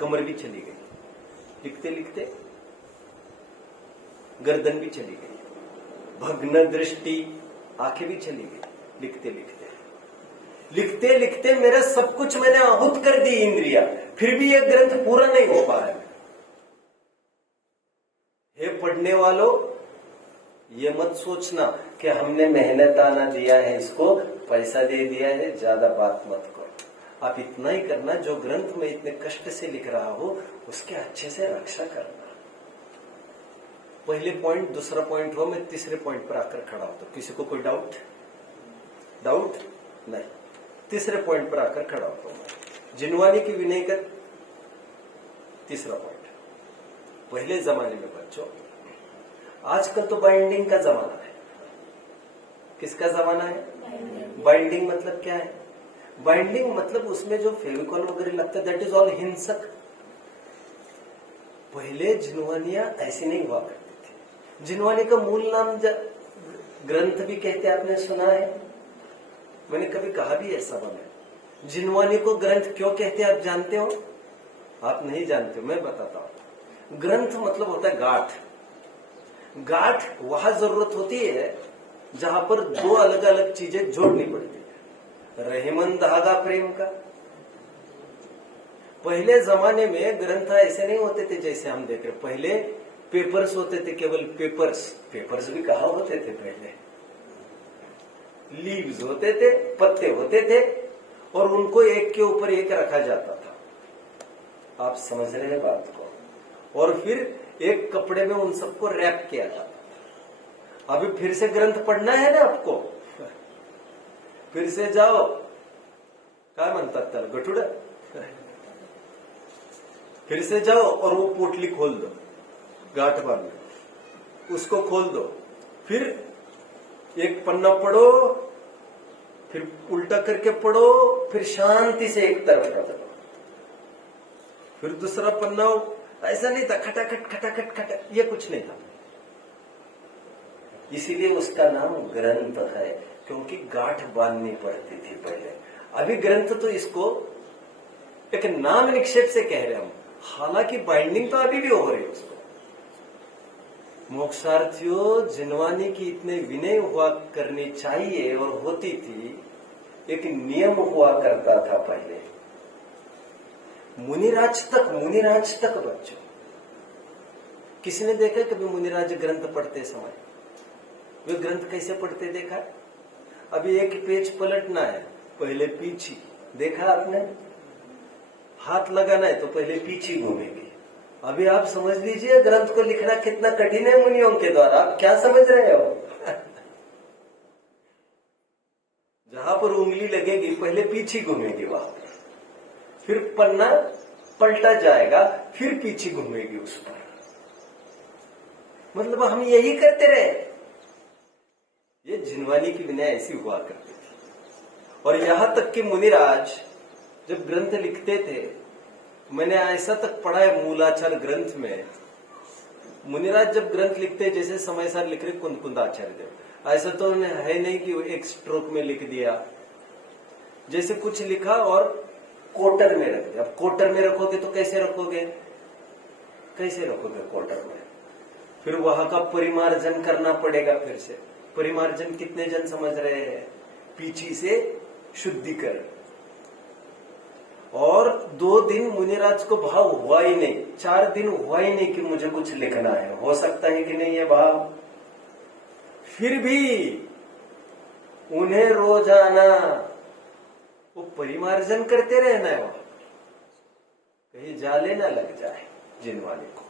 कमर भी चली गई लिखते लिखते, गर्दन भी चली गई। भग्न दृष्टि, आंखें भी चली गई लिखते लिखते। लिखते लिखते मेरा सब कुछ मैंने आहूत कर दी इंद्रिया, फिर भी यह ग्रंथ पूरा नहीं हो पा रहा है। हे पढ़ने वालों, ये मत सोचना कि हमने मेहनताना दिया है, इसको पैसा दे दिया है, ज्यादा बात मत करो। आप इतना ही करना, जो ग्रंथ में इतने कष्ट से लिख रहा हो उसके अच्छे से रक्षा करना। पहले पॉइंट, दूसरा पॉइंट हो, मैं तीसरे पॉइंट पर आकर खड़ा होता हूं। किसी को कोई डाउट नहीं। तीसरे पॉइंट पर आकर खड़ा होता हूं। जिनवानी की विनय का तीसरा पॉइंट। पहले जमाने में बच्चों, आजकल तो बाइंडिंग का जमाना है। किसका जमाना है? बाइंडिंग मतलब क्या है? बाइंडिंग मतलब उसमें जो फेविकॉल वगैरह लगता है, दैट इज ऑल हिंसक। पहले जिनवानियां ऐसे नहीं हुआ करती थी। जिनवानी का मूल नाम ग्रंथ भी कहते, आपने सुना है, मैंने कभी कहा भी है सभा में। जिनवानी को ग्रंथ क्यों कहते हैं आप जानते हो? आप नहीं जानते, मैं बताता हूं। ग्रंथ मतलब होता है गांठ। गांठ वहां जरूरत होती है जहां पर दो अलग अलग चीजें जोड़नी पड़ती है। रहीमन धागा प्रेम का। पहले जमाने में ग्रंथ ऐसे नहीं होते थे जैसे हम देख रहे। पहले पेपर्स होते थे, केवल पेपर्स भी कहाँ होते थे पहले? लीव्स होते थे, पत्ते होते थे, और उनको एक के ऊपर एक रखा जाता था। आप समझ रहे हैं बात को? और फिर एक कपड़े में उन सबको रैप किया जाता था। अभी फिर से ग्रंथ पढ़ना है ना आपको, फिर से जाओ, क्या म्हणतात त्याला, गठुडा, फिर से जाओ और वो पोटली खोल दो, गांठ बांध, उसको खोल दो, फिर एक पन्ना पढ़ो, फिर उल्टा करके पढ़ो, फिर शांति से एक तरफ पढ़ो, फिर दूसरा पन्ना ऐसा नहीं था खटाखट खटाखट खटाखट, ये कुछ नहीं था। इसीलिए उसका नाम ग्रंथ है, क्योंकि गांठ बांधनी पड़ती थी पहले। अभी ग्रंथ तो इसको एक नाम निक्षेप से कह रहे हम, हालांकि बाइंडिंग तो अभी भी हो रही है उसको। मोक्षार्थियों, जिनवानी की इतने विनय हुआ करनी चाहिए और होती थी। एक नियम हुआ करता था पहले, मुनिराज तक बच्चों, किसी ने देखा कभी मुनिराज ग्रंथ पढ़ते समय? वे ग्रंथ कैसे पढ़ते देखा? अभी एक पेज पलटना है, पहले पीछे देखा आपने? हाथ लगाना है तो पहले पीछे घूमेगी। अभी आप समझ लीजिए ग्रंथ को लिखना कितना कठिन है मुनियों के द्वारा। आप क्या समझ रहे हो? जहां पर उंगली लगेगी पहले पीछे घूमेगी वहां पर, फिर पन्ना पलटा जाएगा, फिर पीछे घूमेगी उस पर। मतलब हम यही करते रहे। ये जिनवानी की विनय ऐसी हुआ करती थी। और यहां तक कि मुनिराज जब ग्रंथ लिखते थे, मैंने ऐसा तक पढ़ा है मूलाचार ग्रंथ में, मुनिराज जब ग्रंथ लिखते जैसे समय सार लिख रहे कुंदाचार्य देव, ऐसा तो है नहीं कि एक स्ट्रोक में लिख दिया। जैसे कुछ लिखा और कोटर में रख दिया। अब कोटर में रखोगे तो कैसे रखोगे? कोटर में? फिर वहां का परिमार्जन करना पड़ेगा फिर से। परिमार्जन कितने जन समझ रहे हैं? पीछे से शुद्धिकरण। और 2 दिन मुनिराज को भाव हुआ ही नहीं, 4 दिन हुआ ही नहीं कि मुझे कुछ लिखना है। हो सकता है कि नहीं है भाव? फिर भी उन्हें रोजाना वो परिमार्जन करते रहना है, वहां कहीं जाले ना लग जाए जिनवानी को।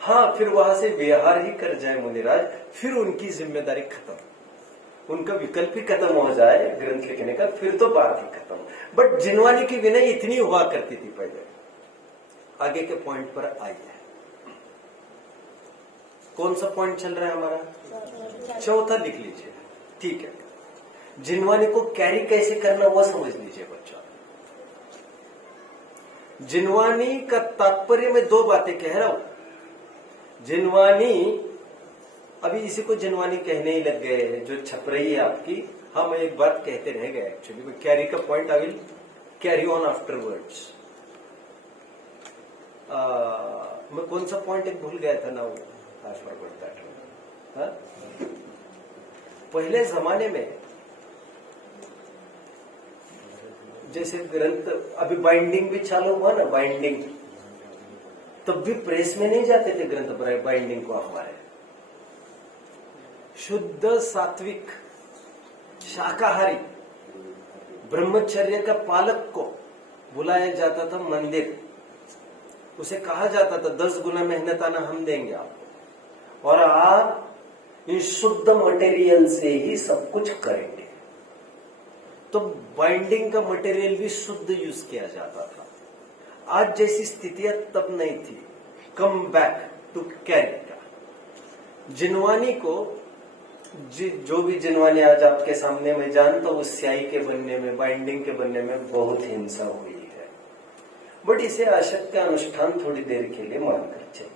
हाँ, फिर वहां से व्यवहार ही कर जाए मुनिराज, फिर उनकी जिम्मेदारी खत्म, उनका विकल्प ही खत्म हो जाए ग्रंथ लिखने का, फिर तो बात ही खत्म। बट जिनवानी की विनय इतनी हुआ करती थी पहले। आगे के पॉइंट पर आइए। कौन सा पॉइंट चल रहा है हमारा? चौथा लिख लीजिए, ठीक है। जिनवानी को कैरी कैसे करना वो समझ लीजिए बच्चों। जिनवानी का तात्पर्य मैं 2 बातें कह रहा हूं। जिनवानी, अभी इसी को जिनवानी कहने ही लग गए हैं, जो छप रही है आपकी। हाँ, मैं एक बात कहते रह गए एक्चुअली, मैं कैरी का point I will carry on afterwards. मैं कौन सा पॉइंट एक भूल गया था ना, वो आई फॉरगॉट दैट। पहले जमाने में जैसे ग्रंथ, अभी बाइंडिंग भी चालू हुआ ना, बाइंडिंग, तब भी प्रेस में नहीं जाते थे ग्रंथ पर बाइंडिंग को। हमारे शुद्ध सात्विक शाकाहारी ब्रह्मचर्य का पालक को बुलाया जाता था मंदिर। उसे कहा जाता था 10 गुना मेहनत आना हम देंगे आपको, और आप इन शुद्ध मटेरियल से ही सब कुछ करेंगे। तो बाइंडिंग का मटेरियल भी शुद्ध यूज किया जाता था। आज जैसी स्थितियां तब नहीं थी। कम बैक टू कैरी का जिनवानी को, जो भी जिनवानी आज आपके सामने मैं जानता हूं, उस स्याही के बनने में, बाइंडिंग के बनने में बहुत हिंसा हुई है। बट इसे अशक्य अनुष्ठान थोड़ी देर के लिए मानकर चलिए।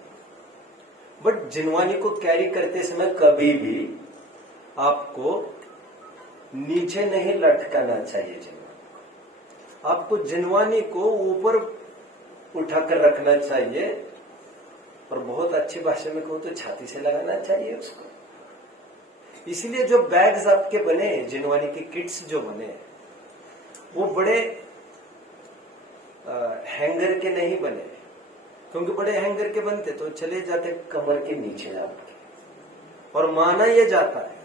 बट जिनवानी को कैरी करते समय कभी भी आपको नीचे नहीं लटकाना चाहिए। जिनवानी आपको जिनवानी को ऊपर उठाकर रखना चाहिए, और बहुत अच्छी भाषा में कहूं तो छाती से लगाना चाहिए उसको। इसीलिए जो बैग्स आपके बने, जिनवानी के किट्स जो बने, वो बड़े हैंगर के नहीं बने, क्योंकि बड़े हैंगर के बनते तो चले जाते कमर के नीचे आपके, और माना यह जाता है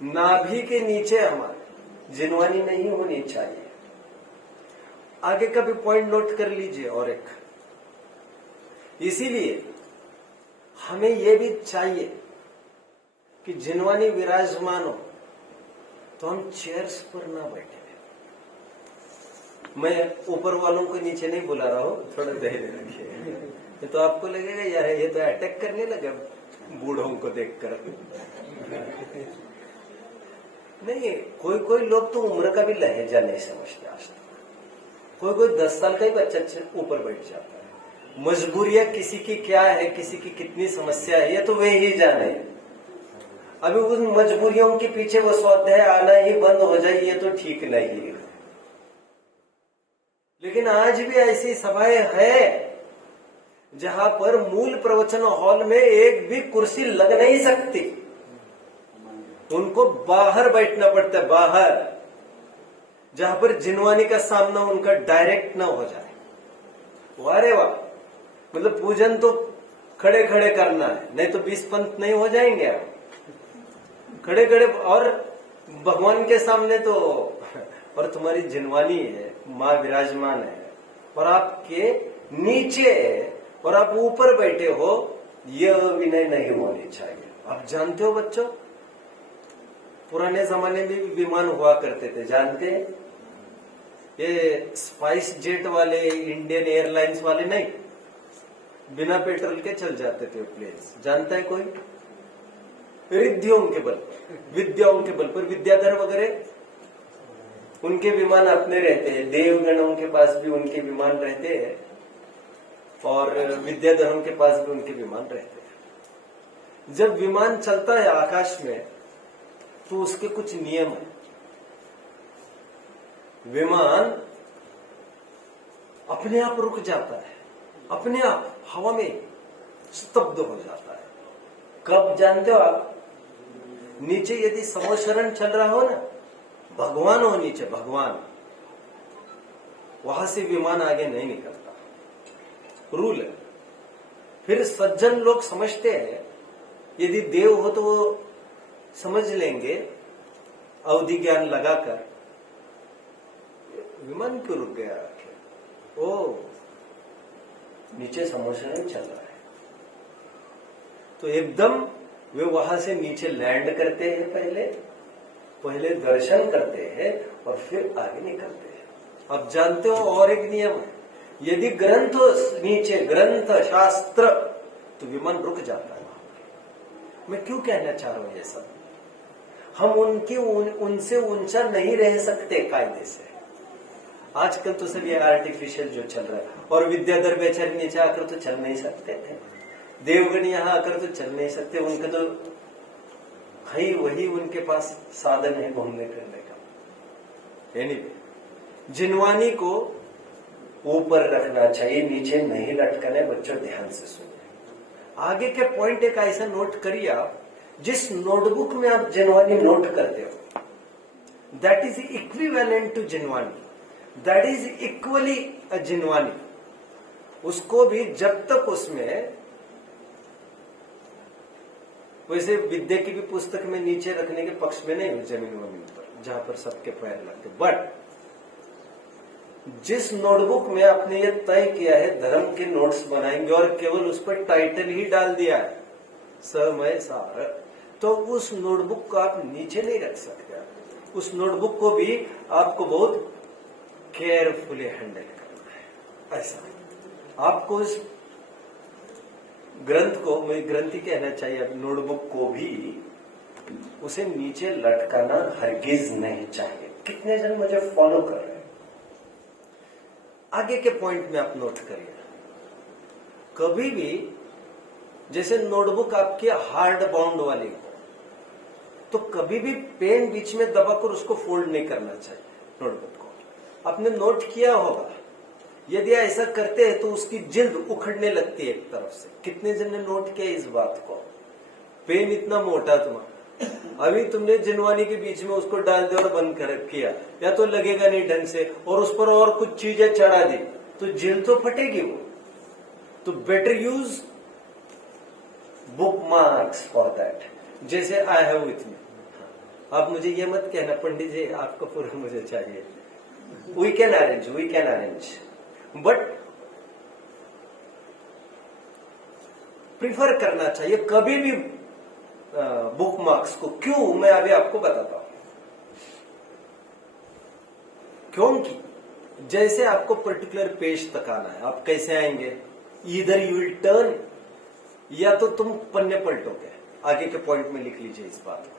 नाभि के नीचे हमारे जिनवानी नहीं होनी चाहिए। आगे का भी पॉइंट नोट कर लीजिए। और एक, इसीलिए हमें यह भी चाहिए कि जिनवानी विराजमान हो तो हम चेयर्स पर ना बैठे। मैं ऊपर वालों को नीचे नहीं बुला रहा हूं, थोड़ा धैर्य रखिए। तो आपको लगेगा यार ये तो अटैक करने लगे बूढ़ों को देखकर। नहीं, कोई कोई लोग तो उम्र का भी लहजा नहीं समझते आज तक। कोई कोई 10 साल का ही बच्चा ऊपर बैठ जाता है। मजबूरियां किसी की क्या है, किसी की कितनी समस्या है, ये तो वे ही जाने। अभी उन मजबूरियों के पीछे वो स्वाध्याय आना ही बंद हो जाए, ये तो ठीक नहीं है। लेकिन आज भी ऐसी सभाएं है जहां पर मूल प्रवचन हॉल में एक भी कुर्सी लग नहीं सकती, उनको बाहर बैठना पड़ता है, बाहर, जहां पर जिनवानी का सामना उनका डायरेक्ट ना हो जाए। वाह रे वाह, मतलब पूजन तो खड़े खड़े करना है, नहीं तो 20 पंथ नहीं हो जाएंगे आप खड़े खड़े। और भगवान के सामने तो, और तुम्हारी जिनवानी है, माँ विराजमान है और आपके नीचे है और आप ऊपर बैठे हो, यह विनय नहीं होनी चाहिए। आप जानते हो बच्चों, पुराने जमाने में भी विमान हुआ करते थे, जानते हैं? ये स्पाइस जेट वाले, इंडियन एयरलाइंस वाले नहीं, बिना पेट्रोल के चल जाते थे प्लेन्स। जानता है कोई? रिद्धियों के बल पर, विद्याओं के बल पर, विद्याधर वगैरह उनके विमान अपने रहते हैं, देवगणों के पास भी उनके विमान रहते हैं और विद्याधरों के पास भी उनके विमान रहते हैं। जब विमान चलता है आकाश में तो उसके कुछ नियम है। विमान अपने आप रुक जाता है, अपने आप हवा में स्तब्ध हो जाता है। कब जानते हो आप? नीचे यदि समोशरण चल रहा हो ना, भगवान हो नीचे, भगवान, वहां से विमान आगे नहीं निकलता, रूल है। फिर सज्जन लोग समझते हैं, यदि देव हो तो वो समझ लेंगे अवधि ज्ञान लगाकर, विमान क्यों रुक गया आखिर? ओ, नीचे समोशरण चल रहा है। तो एकदम वे वहां से नीचे लैंड करते हैं, पहले दर्शन करते हैं और फिर आगे निकलते हैं। अब जानते हो और एक नियम है, यदि ग्रंथ नीचे, ग्रंथ शास्त्र, तो विमान रुक जाता है। मैं क्यों कहना चाह रहा हूं ये सब? हम उनसे ऊंचा नहीं रह सकते कायदे से। आजकल तो सब ये आर्टिफिशियल जो चल रहा है, और विद्याधर बेचारे नीचे आकर तो चल नहीं सकते थे, देवगण यहां आकर तो चल नहीं सकते, उनका तो वही उनके पास साधन है घूमने फिरने का। एनीवे, जिनवानी को ऊपर रखना चाहिए, नीचे नहीं लटकाना। बच्चों ध्यान से सुनिए, आगे के पॉइंट एक ऐसा नोट करिए आप, जिस नोटबुक में आप जिनवानी नोट करते हो, that is equivalent to Jinvani, that is equally a Jinvani. उसको भी जब तक उसमें, वैसे विद्या की भी पुस्तक में नीचे रखने के पक्ष में नहीं, जमीन वमीन पर, जहां पर सबके पैर लगते, बट जिस नोटबुक में आपने ये तय किया है धर्म के नोट्स बनाएंगे और केवल उस पर टाइटल ही डाल दिया है समय सार, तो उस नोटबुक को आप नीचे नहीं रख सकते। उस नोटबुक को भी आपको बहुत केयरफुली हैंडल करना है। ऐसा आपको उस ग्रंथ को, मैं ग्रंथ ही कहना चाहिए, अब नोटबुक को भी उसे नीचे लटकाना हरगिज नहीं चाहिए। कितने जन मुझे फॉलो कर रहे हैं? आगे के पॉइंट में आप नोट करिए, कभी भी जैसे नोटबुक आपकी हार्ड बाउंड वाली हो, तो कभी भी पेन बीच में दबाकर उसको फोल्ड नहीं करना चाहिए। नोटबुक को आपने नोट किया होगा, यदि ऐसा करते हैं तो उसकी जिल्द उखड़ने लगती है एक तरफ से। कितने जन ने नोट किया इस बात को? पेन इतना मोटा तुम्हारा, अभी तुमने जिनवानी के बीच में उसको डाल दिया और बंद कर किया, या तो लगेगा नहीं ढंग से, और उस पर और कुछ चीजें चढ़ा दी तो जिल्द तो फटेगी वो। तो better use book marks for that, जैसे आई हैव विथ मी। आप मुझे ये मत कहना पंडित जी आपका पूरा मुझे चाहिए, we can arrange, but prefer करना चाहिए कभी भी बुक मार्क्स को। क्यों, मैं अभी आपको बताता हूं। क्योंकि जैसे आपको पर्टिकुलर पेज तक आना है, आप कैसे आएंगे? इधर यू विल टर्न, या तो तुम पन्ने पलटोगे। आगे के पॉइंट में लिख लीजिए इस बात को।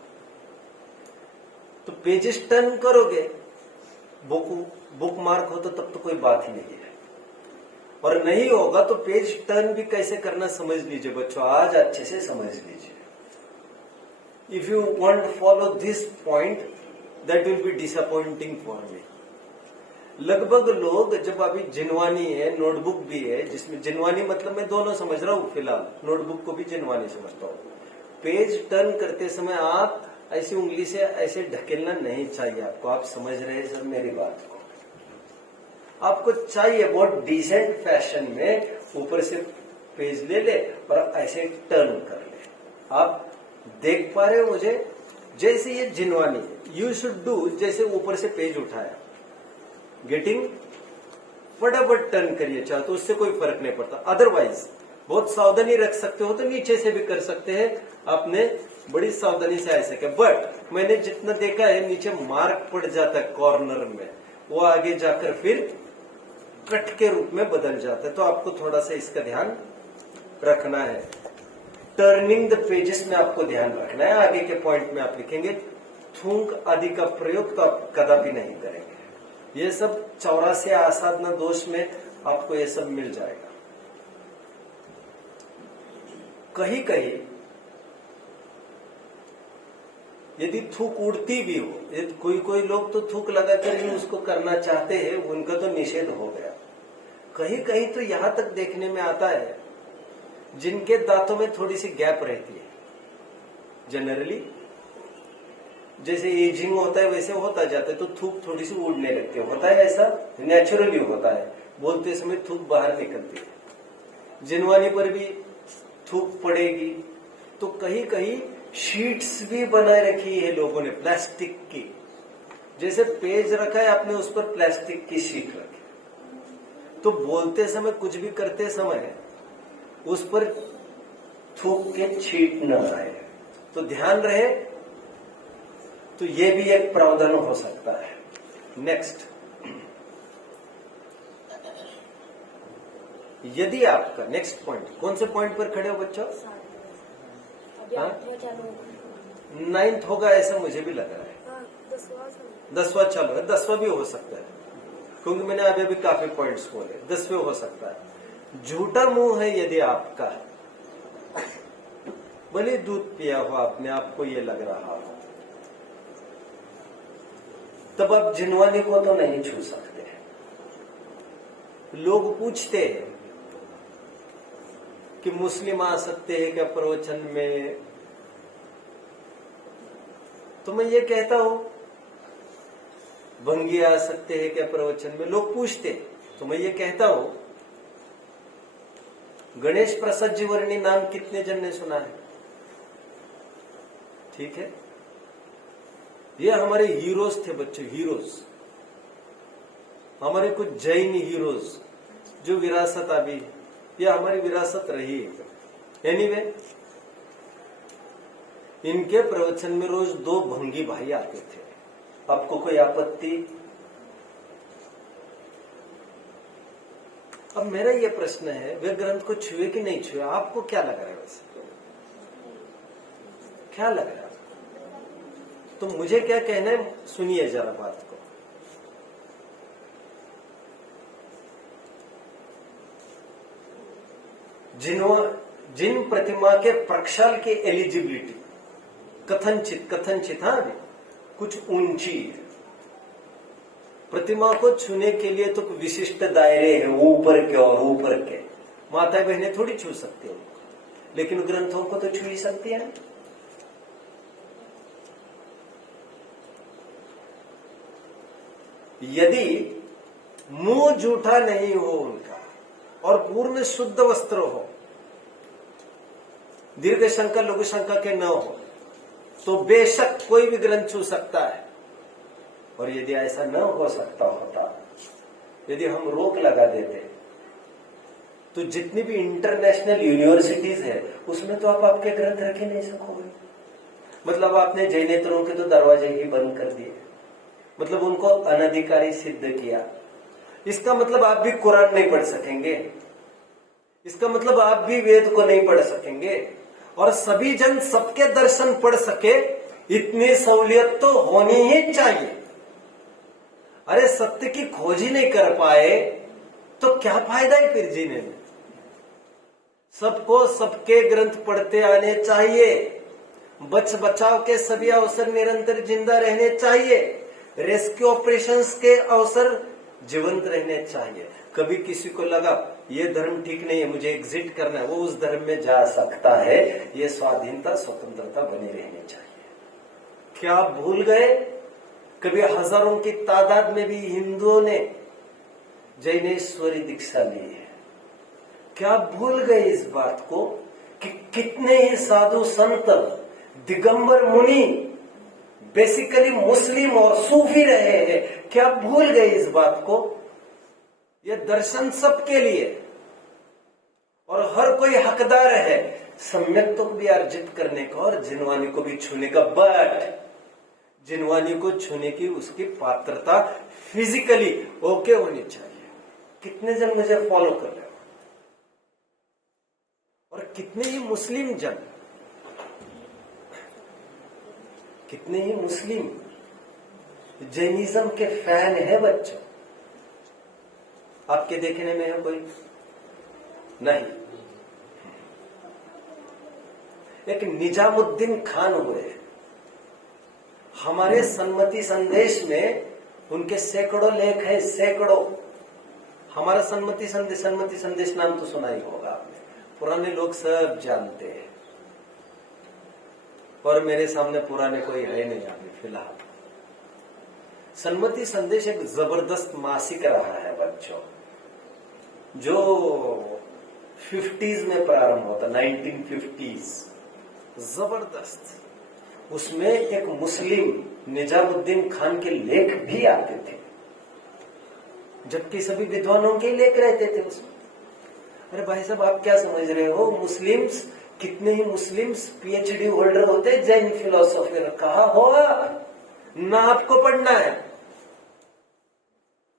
तो पेजेस टर्न करोगे, बुक मार्क हो तो तब तो कोई बात ही नहीं है। और नहीं होगा तो पेज टर्न भी कैसे करना समझ लीजिए बच्चों, आज अच्छे से समझ लीजिए। If you want to follow this point that will be disappointing for me. लगभग लोग जब अभी जिनवानी है, नोटबुक भी है, जिसमें जिनवानी मतलब मैं दोनों समझ रहा हूं फिलहाल, नोटबुक को भी जिनवानी समझता हूं। पेज टर्न करते समय आप ऐसी उंगली से ऐसे ढकेलना नहीं चाहिए आपको। आप समझ रहे हैं सब मेरी बात को? आपको चाहिए बहुत डिसेंट फैशन में ऊपर से पेज ले ले और ऐसे टर्न कर ले। आप देख पा रहे हो मुझे? जैसे ये जिनवानी, यू शुड डू जैसे ऊपर से पेज उठाया, गेटिंग, फटाफट टर्न करिए, चाहे तो उससे कोई फर्क नहीं पड़ता। अदरवाइज बहुत सावधानी रख सकते हो तो नीचे से भी कर सकते हैं, आपने बड़ी सावधानी से ऐसे किया। बट मैंने जितना देखा है नीचे मार्क पड़ जाता है कॉर्नर में, वो आगे जाकर फिर कट के रूप में बदल जाता है, तो आपको थोड़ा सा इसका ध्यान रखना है। टर्निंग द पेजेस में आपको ध्यान रखना है। आगे के पॉइंट में आप लिखेंगे थूक आदि का प्रयोग तो आप कदापि नहीं करेंगे। ये सब 84 आसाधना दोष में आपको ये सब मिल जाएगा। कहीं कहीं यदि थूक उड़ती भी हो, कोई लोग तो थूक लगाकर ही उसको करना चाहते हैं, उनका तो निषेध हो गया। कहीं कहीं तो यहां तक देखने में आता है जिनके दांतों में थोड़ी सी गैप रहती है, जनरली जैसे एजिंग होता है वैसे होता जाता है, तो थूक थोड़ी सी उड़ने लगती है। होता है ऐसा, नेचुरली होता है, बोलते समय थूक बाहर निकलती है। जिनवानी पर भी थूक पड़ेगी। तो कहीं कहीं शीट्स भी बनाए रखी है लोगों ने प्लास्टिक की, जैसे पेज रखा है आपने उस पर प्लास्टिक की शीट रखी, तो बोलते समय कुछ भी करते समय उस पर थूक के छींट न आए, तो ध्यान रहे। तो ये भी एक प्रावधान हो सकता है। नेक्स्ट, यदि आपका नेक्स्ट पॉइंट, कौन से पॉइंट पर खड़े हो बच्चों? 9th होगा ऐसा मुझे भी लग रहा है। 10वां चालू है, 10वां भी हो सकता है क्योंकि मैंने अभी भी काफी पॉइंट्स बोले। 10वें हो सकता है। झूठा मुंह है यदि आपका, भले दूध पिया हो आपने, आपको ये लग रहा हो, तब आप जिनवानी को तो नहीं छू सकते। लोग पूछते हैं कि मुस्लिम आ सकते हैं क्या प्रवचन में, तो मैं ये कहता हूं भंगी आ सकते हैं क्या प्रवचन में, लोग पूछते, तो मैं ये कहता हूं गणेश प्रसाद जी वर्णी नाम कितने जन ने सुना है? ठीक है, ये हमारे हीरोज थे बच्चों, हीरोज, हमारे कुछ जैन हीरोज जो विरासत अभी, ये हमारी विरासत रही है। एनीवे, इनके प्रवचन में रोज 2 भंगी भाई आते थे। आपको कोई आपत्ति? अब मेरा ये प्रश्न है, वे ग्रंथ को छुए कि नहीं छुए? आपको क्या लग रहा है? वैसे क्या लग रहा है? तो मुझे क्या कहना है, सुनिए जरा बात को। जिन प्रतिमा के प्रक्षाल की एलिजिबिलिटी कथनचित हाँ कुछ ऊंची है, प्रतिमा को छूने के लिए तो विशिष्ट दायरे हैं, ऊपर के और ऊपर के। माता बहनें थोड़ी छू सकती हैं, लेकिन ग्रंथों को तो छू ही सकती है। यदि मुंह जूठा नहीं हो उनका और पूर्ण शुद्ध वस्त्र हो, दीर्घ शंका लघु शंका के न हो, तो बेशक कोई भी ग्रंथ छू सकता है। और यदि ऐसा न हो सकता होता, यदि हम रोक लगा देते, तो जितनी भी इंटरनेशनल यूनिवर्सिटीज है उसमें तो आप आपके ग्रंथ रखे नहीं सकोगे। मतलब आपने जैनेतरों के तो दरवाजे ही बंद कर दिए, मतलब उनको अनधिकारी सिद्ध किया। इसका मतलब आप भी कुरान नहीं पढ़ सकेंगे, इसका मतलब आप भी वेद को नहीं पढ़ सकेंगे, और सभी जन सबके दर्शन पढ़ सके इतनी सहूलियत तो होनी ही चाहिए। अरे सत्य की खोज ही नहीं कर पाए तो क्या फायदा है फिर जीने में। सबको सबके ग्रंथ पढ़ते आने चाहिए। बचाव के सभी अवसर निरंतर जिंदा रहने चाहिए। रेस्क्यू ऑपरेशंस के अवसर जीवंत रहने चाहिए। कभी किसी को लगा ये धर्म ठीक नहीं है, मुझे एग्जिट करना है, वो उस धर्म में जा सकता है। ये स्वाधीनता स्वतंत्रता बनी रहनी चाहिए। क्या आप भूल गए कभी हजारों की तादाद में भी हिंदुओं ने जैनेश्वरी दीक्षा ली है। क्या आप भूल गए इस बात को कि कितने ही साधु संत दिगंबर मुनि बेसिकली मुस्लिम और सूफी रहे हैं। क्या आप भूल गए इस बात को। यह दर्शन सबके लिए और हर कोई हकदार है सम्यक तो भी अर्जित करने का और जिनवानी को भी छूने का। बट जिनवानी को छूने की उसकी पात्रता फिजिकली ओके होनी चाहिए। कितने जन मुझे फॉलो कर रहे हो और कितने ही मुस्लिम जन, कितने ही मुस्लिम जैनिज्म के फैन है बच्चों। आपके देखने में है कोई नहीं। एक निजामुद्दीन खान हुए, हमारे सन्मति संदेश में उनके सैकड़ों लेख है, सैकड़ों। हमारा सन्मति संदेश नाम तो सुना ही होगा आपने, पुराने लोग सब जानते हैं। और मेरे सामने पुराने कोई है नहीं अभी फिलहाल। सन्मति संदेश एक जबरदस्त मासिक रहा है बच्चों, जो 50s में प्रारंभ होता, 1950s। जबरदस्त। उसमें एक मुस्लिम निजामुद्दीन खान के लेख भी आते थे, जबकि सभी विद्वानों के लेख रहते थे उसमें। अरे भाई साहब, आप क्या समझ रहे हो, मुस्लिम्स, कितने ही मुस्लिम्स पीएचडी होल्डर होते जैन फिलोसफी। कहा हो ना आपको पढ़ना है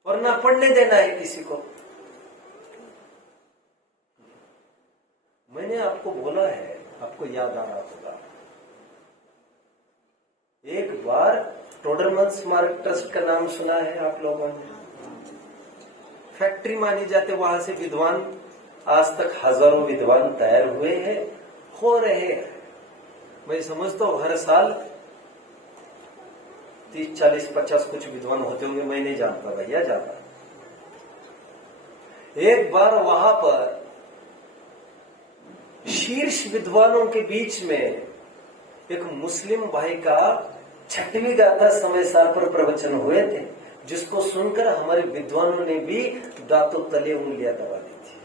और ना पढ़ने देना है किसी को। मैंने आपको बोला है, आपको याद आ रहा होगा, एक बार टोडरमन स्मारक ट्रस्ट का नाम सुना है आप लोगों ने। फैक्ट्री मानी जाते, वहां से विद्वान, आज तक हजारों विद्वान तैयार हुए हैं, हो रहे हैं। मैं समझता हूं हर साल 30, 40, 50 कुछ विद्वान होते होंगे, मैं नहीं जानता, भैया जानता। एक बार वहां पर शीर्ष विद्वानों के बीच में एक मुस्लिम भाई का 6वीं गाथा समय सार पर प्रवचन हुए थे, जिसको सुनकर हमारे विद्वानों ने भी दांतों तले उंगलियां दबा दी थी।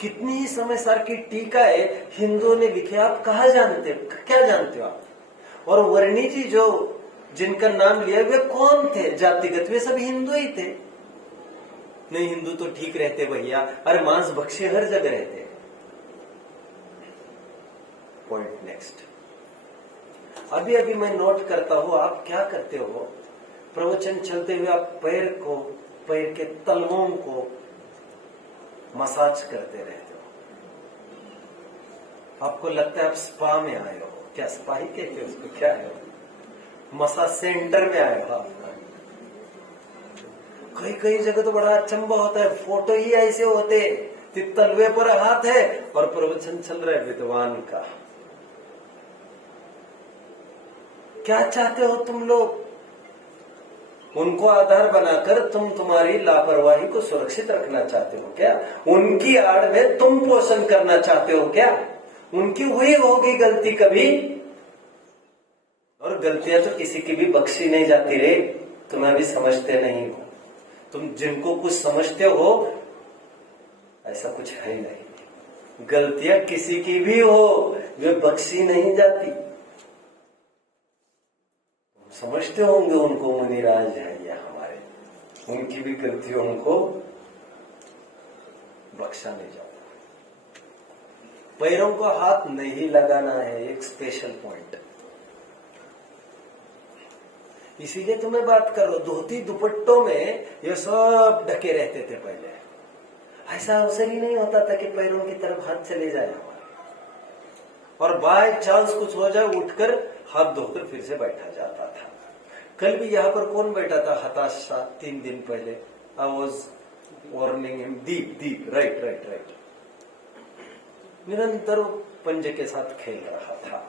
कितनी ही समय सार की टीकाएं हिंदुओं ने लिखी, आप कहा जानते हो, क्या जानते हो आप। और वर्णी जी जो जिनका नाम लिया, वे कौन थे जातिगत, वे सब हिंदू ही थे। नहीं, हिंदू तो ठीक रहते भैया, अरे मांस भक्षी हर जगह रहते। Point next. अभी अभी मैं नोट करता हूं, आप क्या करते हो, प्रवचन चलते हुए आप पैर के तलवों को मसाज करते रहते हो। आपको लगता है आप स्पा में आए हो। क्या स्पा ही कहते हो उसको, क्या है, मसाज सेंटर में आए हो आप। कई कई जगह तो बड़ा अचंबा होता है, फोटो ही ऐसे होते, तलवे पर हाथ है और प्रवचन चल रहा है विद्वान का। क्या चाहते हो तुम लोग, उनको आधार बनाकर तुम तुम्हारी लापरवाही को सुरक्षित रखना चाहते हो क्या? उनकी आड़ में तुम पोषण करना चाहते हो क्या? उनकी हुई होगी गलती कभी, और गलतियां तो किसी की भी बख्शी नहीं जाती रे। तुम अभी समझते नहीं हो। तुम जिनको कुछ समझते हो, ऐसा कुछ है नहीं। गलतियां किसी की भी हो, वे बख्शी नहीं जाती। समझते होंगे उनको मुनिराज है या हमारे, उनकी भी गलतियों उनको बख्शा नहीं जाता। पैरों को हाथ नहीं लगाना है, एक स्पेशल पॉइंट। इसीलिए तो मैं बात कर रहा हूं, धोती दुपट्टों में ये सब ढके रहते थे पहले। ऐसा अवसर ही नहीं होता था कि पैरों की तरफ हाथ चले जाए हमारे। और बाय चांस कुछ हो जाए उठकर हाथ धोकर फिर से बैठा जाता था। कल भी यहाँ पर कौन बैठा था हताश सा 3 दिन पहले? I was warning him, Deep right. निरंतर पंजे के साथ खेल रहा था।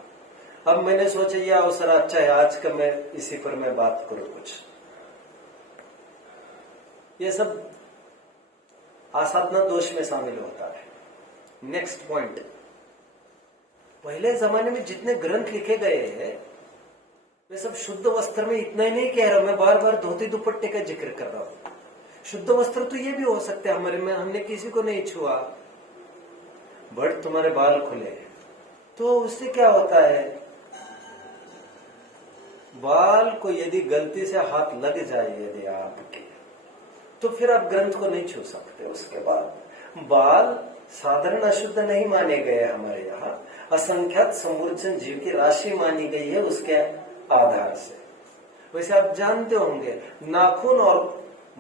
अब मैंने सोचा यह अवसर अच्छा है, आज का मैं इसी पर मैं बात करूं कुछ। ये सब आसाधना दोष में शामिल होता है। नेक्स्ट पॉइंट, पहले जमाने में जितने ग्रंथ लिखे गए हैं वे सब शुद्ध वस्त्र में, इतना ही नहीं कह रहा मैं बार बार धोती दुपट्टे का जिक्र कर रहा हूं। शुद्ध वस्त्र तो ये भी हो सकते हैं हमारे में, हमने किसी को नहीं छुआ, बट तुम्हारे बाल खुले तो उससे क्या होता है, बाल को यदि गलती से हाथ लग जाए यदि आपके, तो फिर आप ग्रंथ को नहीं छू सकते। उसके बाद बाल साधारण अशुद्ध नहीं माने गए हमारे यहाँ, असंख्यात समूर्जन जीव की राशि मानी गई है उसके आधार से। वैसे आप जानते होंगे नाखून और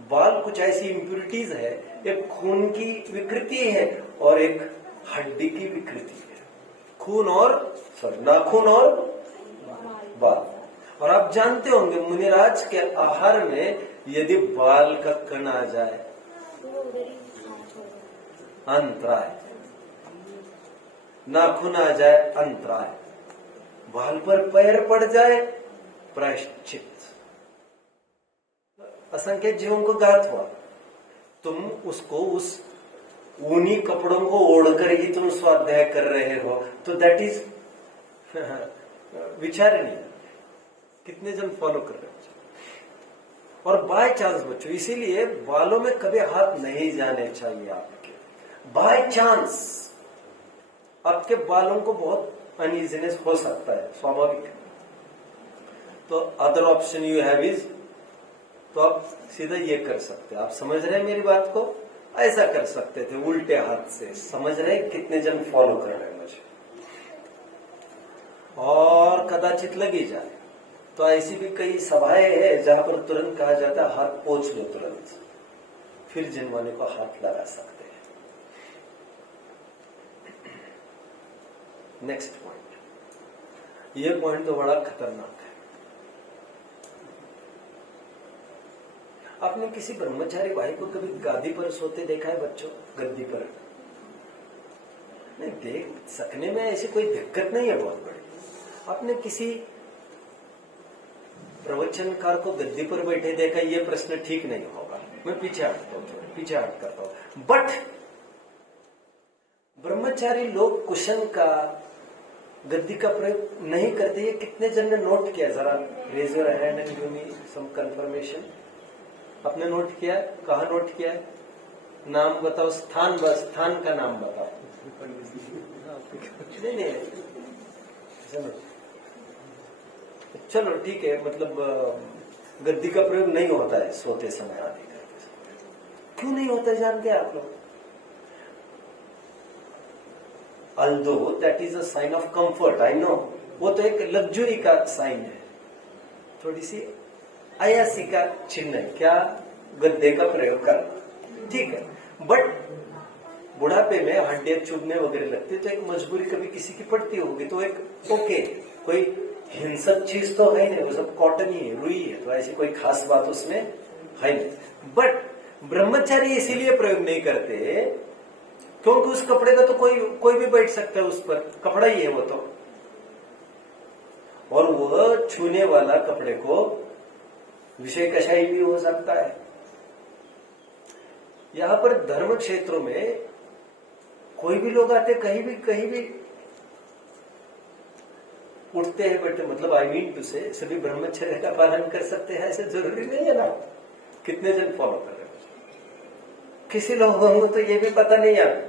बाल कुछ ऐसी इम्प्यूरिटीज है, एक खून की विकृति है और एक हड्डी की विकृति है। नाखून और बाल। और आप जानते होंगे मुनिराज के आहार में यदि बाल का कण आ जाए अंतराय, नाखून आ जाए अंतराय, बाल पर पैर पड़ जाए प्रायश्चित। असंख्य जीवों को घात हुआ, तुम उसको उस ऊनी कपड़ों को ओढ़कर ही तुम स्वाध्याय कर रहे हो, तो दैट इज विचारणीय। कितने जन फॉलो कर रहे हो? और बाय चांस बच्चों, इसीलिए बालों में कभी हाथ नहीं जाने चाहिए आपके। बाय चांस आपके बालों को बहुत अनइजीनेस हो सकता है, स्वाभाविक है। तो other option you have is, तो आप सीधा ये कर सकते हैं। आप समझ रहे हैं मेरी बात को? ऐसा कर सकते थे उल्टे हाथ से। समझ रहे कितने जन फॉलो कर रहे हैं मुझे? और कदाचित लगी जाए तो ऐसी भी कई सभाएं हैं जहां पर तुरंत कहा जाता है हाथ पोंछ लो तुरंत, फिर जिनवाने को हाथ लगा सकते हैं। नेक्स्ट पॉइंट, ये पॉइंट तो बड़ा खतरनाक है। आपने किसी ब्रह्मचारी भाई को कभी गादी पर सोते देखा है बच्चों? गद्दी पर नहीं, देख सकने में ऐसी कोई दिक्कत नहीं है बहुत बड़ी। आपने किसी प्रवचनकार को गद्दी पर बैठे देखा? ये प्रश्न ठीक नहीं होगा, मैं पीछे हट करता हूं। बट ब्रह्मचारी लोग कुशन का, गद्दी का प्रयोग नहीं करते। ये कितने जन ने नोट किया? जरा raise your hand and give me some confirmation. आपने नोट किया? कहाँ नोट किया है? नाम बताओ, स्थान, बस स्थान का नाम बताओ। नहीं, चलो ठीक है, मतलब गद्दी का प्रयोग नहीं होता है सोते समय आदि करते समय। क्यों नहीं होता है जानते हैं आप लोग? Although that is a sign of comfort, I know, वो तो एक लग्जरी का साइन है, थोड़ी सी अयासी का चिन्ह है क्या गद्दे का प्रयोग करना, ठीक है। बट बुढ़ापे में हड्डियां चुभने वगैरह लगती तो एक मजबूरी कभी किसी की पड़ती होगी, तो एक ओके, कोई हिंसक चीज तो है नहीं, वो सब कॉटन ही है, रुई है, तो ऐसी कोई खास बात उसमें है नहीं। बट ब्रह्मचारी इसीलिए प्रयोग नहीं करते क्योंकि उस कपड़े का तो कोई भी बैठ सकता है उस पर, कपड़ा ही है वो तो, और वह छूने वाला कपड़े को विषय कषाय भी हो सकता है। यहां पर धर्म क्षेत्रों में कोई भी लोग आते, कहीं भी उठते हैं बैठते, मतलब आई मीन टू से सभी ब्रह्मचर्य का पालन कर सकते हैं ऐसे जरूरी नहीं है ना। कितने जन फॉलो कर रहे हैं? किसी लोगों को तो ये भी पता नहीं यार,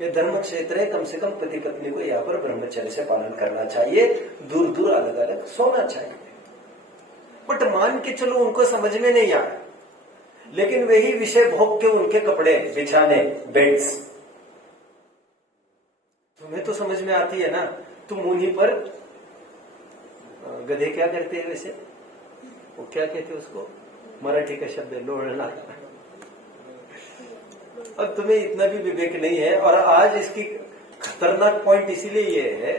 ये धर्म क्षेत्र है, कम से कम पति पत्नी को यहाँ पर ब्रह्मचर्य से पालन करना चाहिए, दूर दूर अलग अलग सोना चाहिए। बट मान के चलो उनको समझ में नहीं आया, लेकिन वही विषय भोग के उनके कपड़े, बिछाने, बेड्स तुम्हें तो समझ में आती है ना। तुम उन्हीं पर, गधे क्या करते हैं वैसे, वो क्या कहते हैं उसको, मराठी का शब्द है लोढ़ना। अब तुम्हें इतना भी विवेक नहीं है। और आज इसकी खतरनाक पॉइंट इसीलिए ये है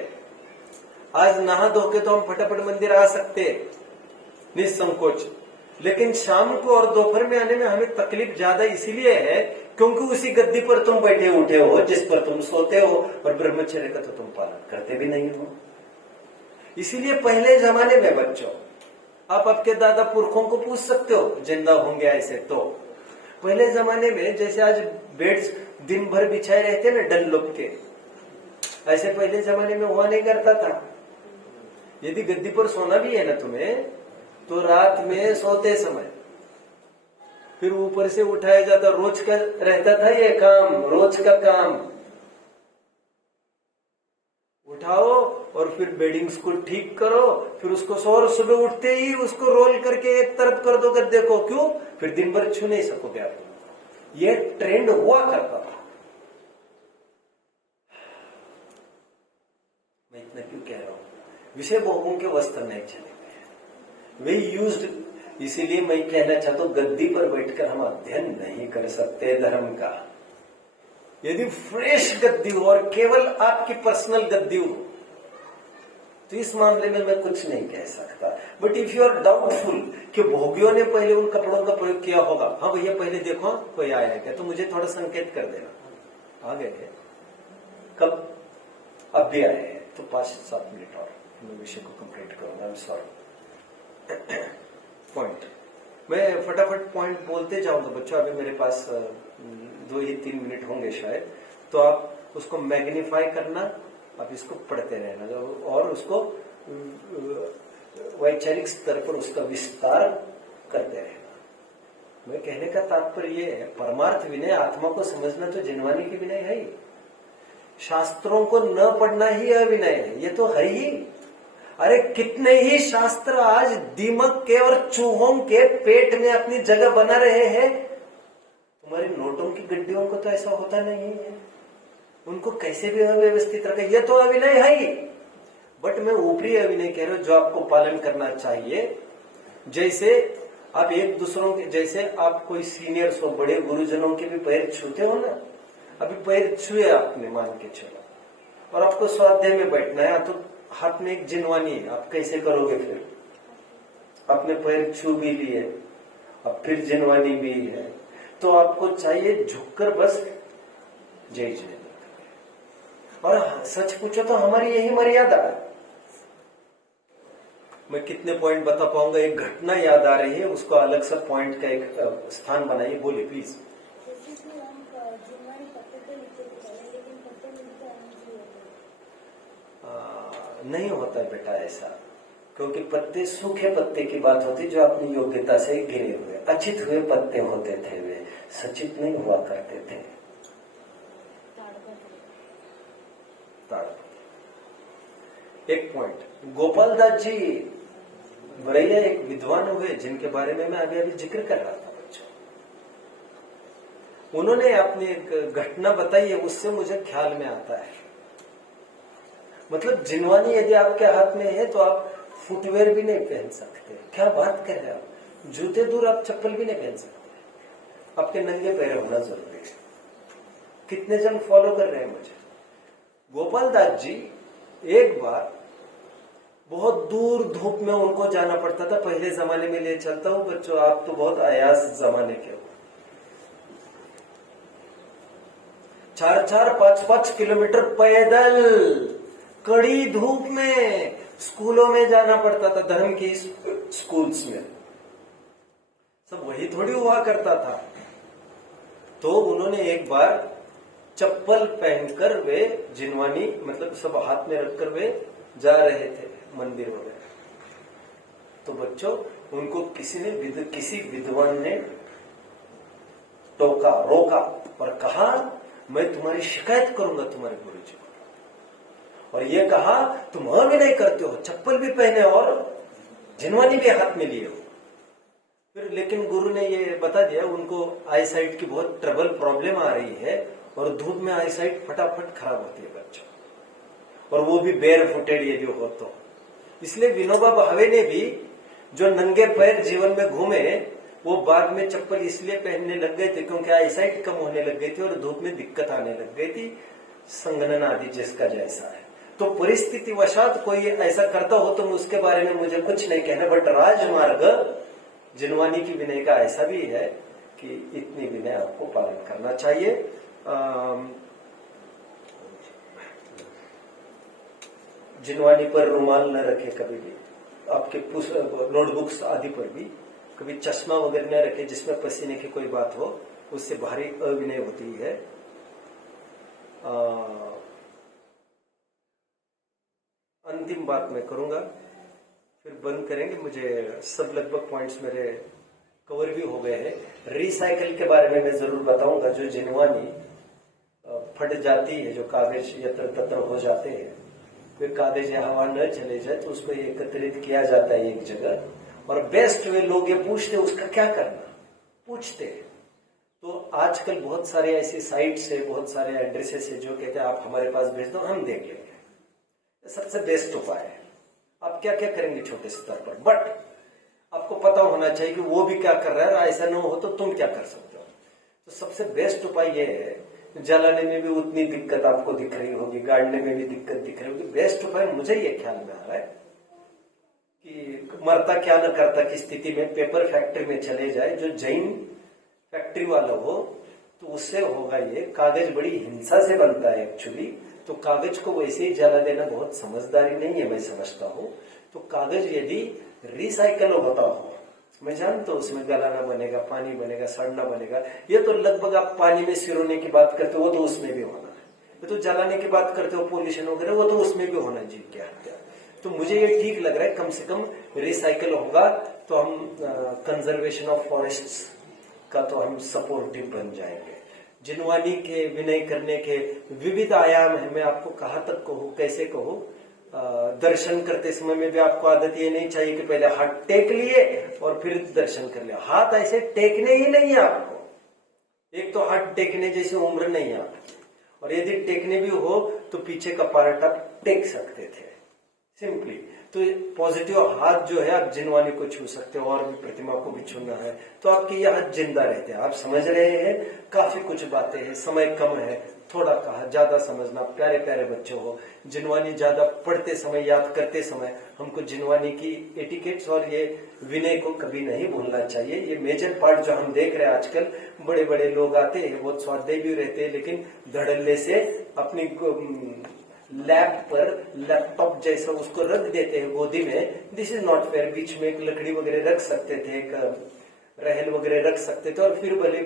आज नहा धो के तो हम फटाफट मंदिर आ सकते हैं निसंकोच, लेकिन शाम को और दोपहर में आने में हमें तकलीफ ज्यादा इसीलिए है क्योंकि उसी गद्दी पर तुम बैठे उठे हो जिस पर तुम सोते हो, और ब्रह्मचर्य का तो तुम पालन करते भी नहीं हो। इसीलिए पहले जमाने में बच्चों, आप आपके दादा पुरखों को पूछ सकते हो जिंदा होंगे ऐसे, तो पहले जमाने में जैसे आज बेड्स दिन भर बिछाए रहते ना डनलोप के, ऐसे पहले जमाने में हुआ नहीं करता था। यदि गद्दी पर सोना भी है ना तुम्हें, तो रात में सोते समय फिर ऊपर से उठाया जाता, रोज का रहता था ये काम, रोज का काम। उठाओ और फिर बेडिंग्स को ठीक करो, फिर उसको सौर सुबह उठते ही उसको रोल करके एक तरफ कर दो गद्दे को, क्यों? फिर दिन भर छू नहीं सकोगे आप। ये ट्रेंड हुआ करता था। मैं इतना क्यों कह रहा हूं? विषय भोगों के वस्त्र नहीं चले वे यूज्ड, इसीलिए मैं कहना चाहता हूं गद्दी पर बैठकर हम अध्ययन नहीं कर सकते धर्म का। यदि फ्रेश गद्दी हो और केवल आपकी पर्सनल गद्दी हो तो इस मामले में मैं कुछ नहीं कह सकता। But if you are doubtful कि भोगियों ने पहले उन कपड़ों का प्रयोग किया होगा, हाँ भैया पहले देखो कोई आया है क्या, तो मुझे थोड़ा संकेत कर देना। आ गए थे कब? अब भी आए हैं, तो 5-7 मिनट और मैं विषय को कंप्लीट करूंगा। I am sorry. पॉइंट मैं फटाफट पॉइंट बोलते जाऊंगा बच्चों, अभी मेरे पास 2 ही 3 मिनट होंगे शायद, तो आप उसको मैग्नीफाई करना, आप इसको पढ़ते रहना और उसको वैचारिक स्तर पर उसका विस्तार करते रहना। मैं कहने का तात्पर्य ये है, परमार्थ विनय, आत्मा को समझना तो जिनवानी की विनय है ही। शास्त्रों को न पढ़ना ही अविनय है, ये तो है ही। अरे कितने ही शास्त्र आज दीमक के और चूहों के पेट में अपनी जगह बना रहे हैं। तुम्हारी नोटों की गड्डियों को तो ऐसा होता नहीं है, उनको कैसे भी अव्यवस्थित रखे, ये तो अविनय है ही। बट मैं ऊपरी अविनय कह रहा हूं जो आपको पालन करना चाहिए। जैसे आप एक दूसरों के, जैसे आप कोई सीनियर्स हो, बड़े गुरुजनों के भी पैर छूते हो ना, अभी पैर छुए आपने, मान के चलो, और आपको स्वाध्याय में बैठना है, तो हाथ में एक जिनवानी है, आप कैसे करोगे? फिर आपने पैर छू भी लिए, अब फिर जिनवानी भी है, तो आपको चाहिए झुककर बस जय जय। और सच पूछो तो हमारी यही मर्यादा है। मैं कितने पॉइंट बता पाऊंगा? एक घटना याद आ रही है, उसको अलग सा पॉइंट का एक स्थान बनाइए, बोलिए प्लीज। नहीं होता है बेटा ऐसा, क्योंकि पत्ते सूखे पत्ते की बात होती जो अपनी योग्यता से गिरे हुए अचित हुए पत्ते होते थे, वे सचित नहीं हुआ करते थे। एक पॉइंट, गोपाल दास जी बड़ैया एक विद्वान हुए जिनके बारे में मैं अभी जिक्र कर रहा था बच्चों। उन्होंने अपनी एक घटना बताई है, उससे मुझे ख्याल में आता है। मतलब जिनवानी यदि आपके हाथ में है तो आप फुटवेयर भी नहीं पहन सकते। क्या बात कर रहे हैं आप? जूते दूर, आप चप्पल भी नहीं पहन सकते, आपके नंगे पैर होना जरूरी है। कितने जन फॉलो कर रहे हैं मुझे? गोपाल दास जी एक बार बहुत दूर धूप में उनको जाना पड़ता था। पहले जमाने में ले चलता हूं बच्चों, आप तो बहुत आयास जमाने के हो। 4-4, 5-5 किलोमीटर पैदल कड़ी धूप में स्कूलों में जाना पड़ता था, धर्म की स्कूल्स में। सब वही थोड़ी हुआ करता था। तो उन्होंने एक बार चप्पल पहनकर वे जिनवानी, मतलब सब हाथ में रखकर वे जा रहे थे मंदिर वगैरह। तो बच्चों उनको किसी विद्वान ने टोका, रोका और कहा मैं तुम्हारी शिकायत करूंगा तुम्हारे गुरुजी को। और ये कहा तुम अभिनय करते हो, चप्पल भी पहने और जिनवानी भी हाथ में लिए हो। फिर लेकिन गुरु ने ये बता दिया उनको आई साइट की बहुत ट्रबल प्रॉब्लम आ रही है और धूप में आई साइट फटाफट खराब होती है बच्चों, और वो भी बेयर फुटेड यदि हो तो। इसलिए विनोबा भावे ने भी जो नंगे पैर जीवन में घूमे वो बाद में चप्पल इसलिए पहनने लग गए थे क्योंकि आई साइट कम होने लग गई थी और धूप में दिक्कत आने लग गई थी, संगनन आदि जिसका जैसा है। तो परिस्थिति वशात कोई ऐसा करता हो तो उसके बारे में मुझे कुछ नहीं कहना, बट राजमार्ग जिनवानी की विनय का ऐसा भी है कि इतनी विनय आपको पालन करना चाहिए। जिनवानी पर रुमाल न रखे कभी भी, आपके नोटबुक्स आदि पर भी कभी चश्मा वगैरह न रखे जिसमें पसीने की कोई बात हो, उससे भारी अविनय होती है। अंतिम बात मैं करूंगा, फिर बंद करेंगे। मुझे सब लगभग पॉइंट्स मेरे कवर भी हो गए हैं। रिसाइकल के बारे में मैं जरूर बताऊंगा। जो जिनवानी फट जाती है, जो कागज यत्र तत्र हो जाते हैं, वे कागज या हवा न चले जाए तो उसको एकत्रित किया जाता है एक जगह, और बेस्ट वे लोग ये पूछते उसका क्या करना, पूछते हैं। तो आजकल बहुत सारे ऐसी साइट्स है, बहुत सारे एड्रेसेस है जो कहते हैं आप हमारे पास भेज दो, हम देख लेंगे। सबसे बेस्ट उपाय है। आप क्या क्या करेंगे छोटे स्तर पर, बट आपको पता होना चाहिए कि वो भी क्या कर रहा है, और ऐसा न हो तो तुम क्या कर सकते हो। तो सबसे बेस्ट उपाय ये है, जलाने में भी उतनी दिक्कत आपको दिख रही होगी, गाड़ने में भी दिक्कत दिख रही होगी, बेस्ट उपाय मुझे ये ख्याल में आ रहा है कि मरता क्या न करता की स्थिति में पेपर फैक्ट्री में चले जाए, जो जैन फैक्ट्री वाला हो, तो उससे होगा ये, कागज बड़ी हिंसा से बनता है एक्चुअली, तो कागज को वैसे ही जला देना बहुत समझदारी नहीं है, मैं समझता हूँ। तो कागज यदि रिसाइकल होता हो, मैं जानता हूँ उसमें गलाना बनेगा, पानी बनेगा, सड़ना बनेगा, ये तो लगभग आप पानी में सिरोने की बात करते हो, वो तो उसमें भी होना है। ये तो जलाने की बात करते हो, पोल्यूशन वगैरह, वो तो उसमें भी होना जीव की हत्या। तो मुझे ये ठीक लग रहा है, कम से कम रिसाइकल होगा तो हम कंजर्वेशन ऑफ फॉरेस्ट्स का तो हम सपोर्टिव बन जाएंगे। जिनवानी के विनय करने के विविध आयाम है, मैं आपको कहाँ तक कहूँ, कैसे कहूँ। दर्शन करते समय में भी आपको आदत ये नहीं चाहिए कि पहले हाथ टेक लिए और फिर दर्शन कर लिया। हाथ ऐसे टेकने ही नहीं है आपको। एक तो हाथ टेकने जैसी उम्र नहीं है आपकी, और यदि टेकने भी हो तो पीछे का पार्ट आप टेक सकते थे सिंपली। तो पॉजिटिव हाथ जो है आप जिनवानी को छू सकते हो, और भी प्रतिमा को भी छूना है तो आपके ये हाथ जिंदा रहते हैं। आप समझ रहे हैं, काफी कुछ बातें हैं, समय कम है, थोड़ा कहा, ज्यादा समझना। प्यारे प्यारे बच्चे हो, जिनवानी ज्यादा पढ़ते समय, याद करते समय हमको जिनवानी की एटिकेट्स और ये विनय को कभी नहीं भूलना चाहिए। ये मेजर पार्ट जो हम देख रहे हैं आजकल, बड़े बड़े लोग आते हैं, बहुत स्वाध्यायी भी रहते हैं, लेकिन धड़ल्ले से अपनी लैप पर लैपटॉप जैसा उसको रख देते हैं गोदी में। This is not fair. बीच में एक लकड़ी वगैरह रख सकते थे, एक रहल वगैरह रख सकते थे, और फिर भले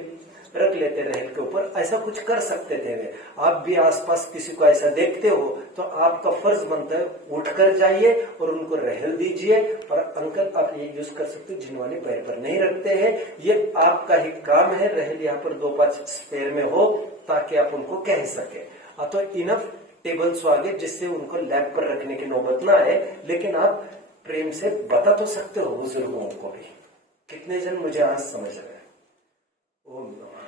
रख लेते रहल के ऊपर, ऐसा कुछ कर सकते थे वे। आप भी आसपास किसी को ऐसा देखते हो तो आपका फर्ज बनता है उठकर जाइए और उनको रहल दीजिए। और अंकल आप ये यूज कर सकते हो, जिनवानी पैर पर नहीं रखते हैं, ये आपका ही काम है। रहल यहाँ पर 2-5 स्पेयर में हो ताकि आप उनको कह सके। तो इनफ टेबल्स आगे जिससे उनको लैब पर रखने की नौबत ना आए, लेकिन आप प्रेम से बता तो सकते हो बुजुर्गों को भी। कितने जन मुझे आज समझ रहे हैं। ओम नमः।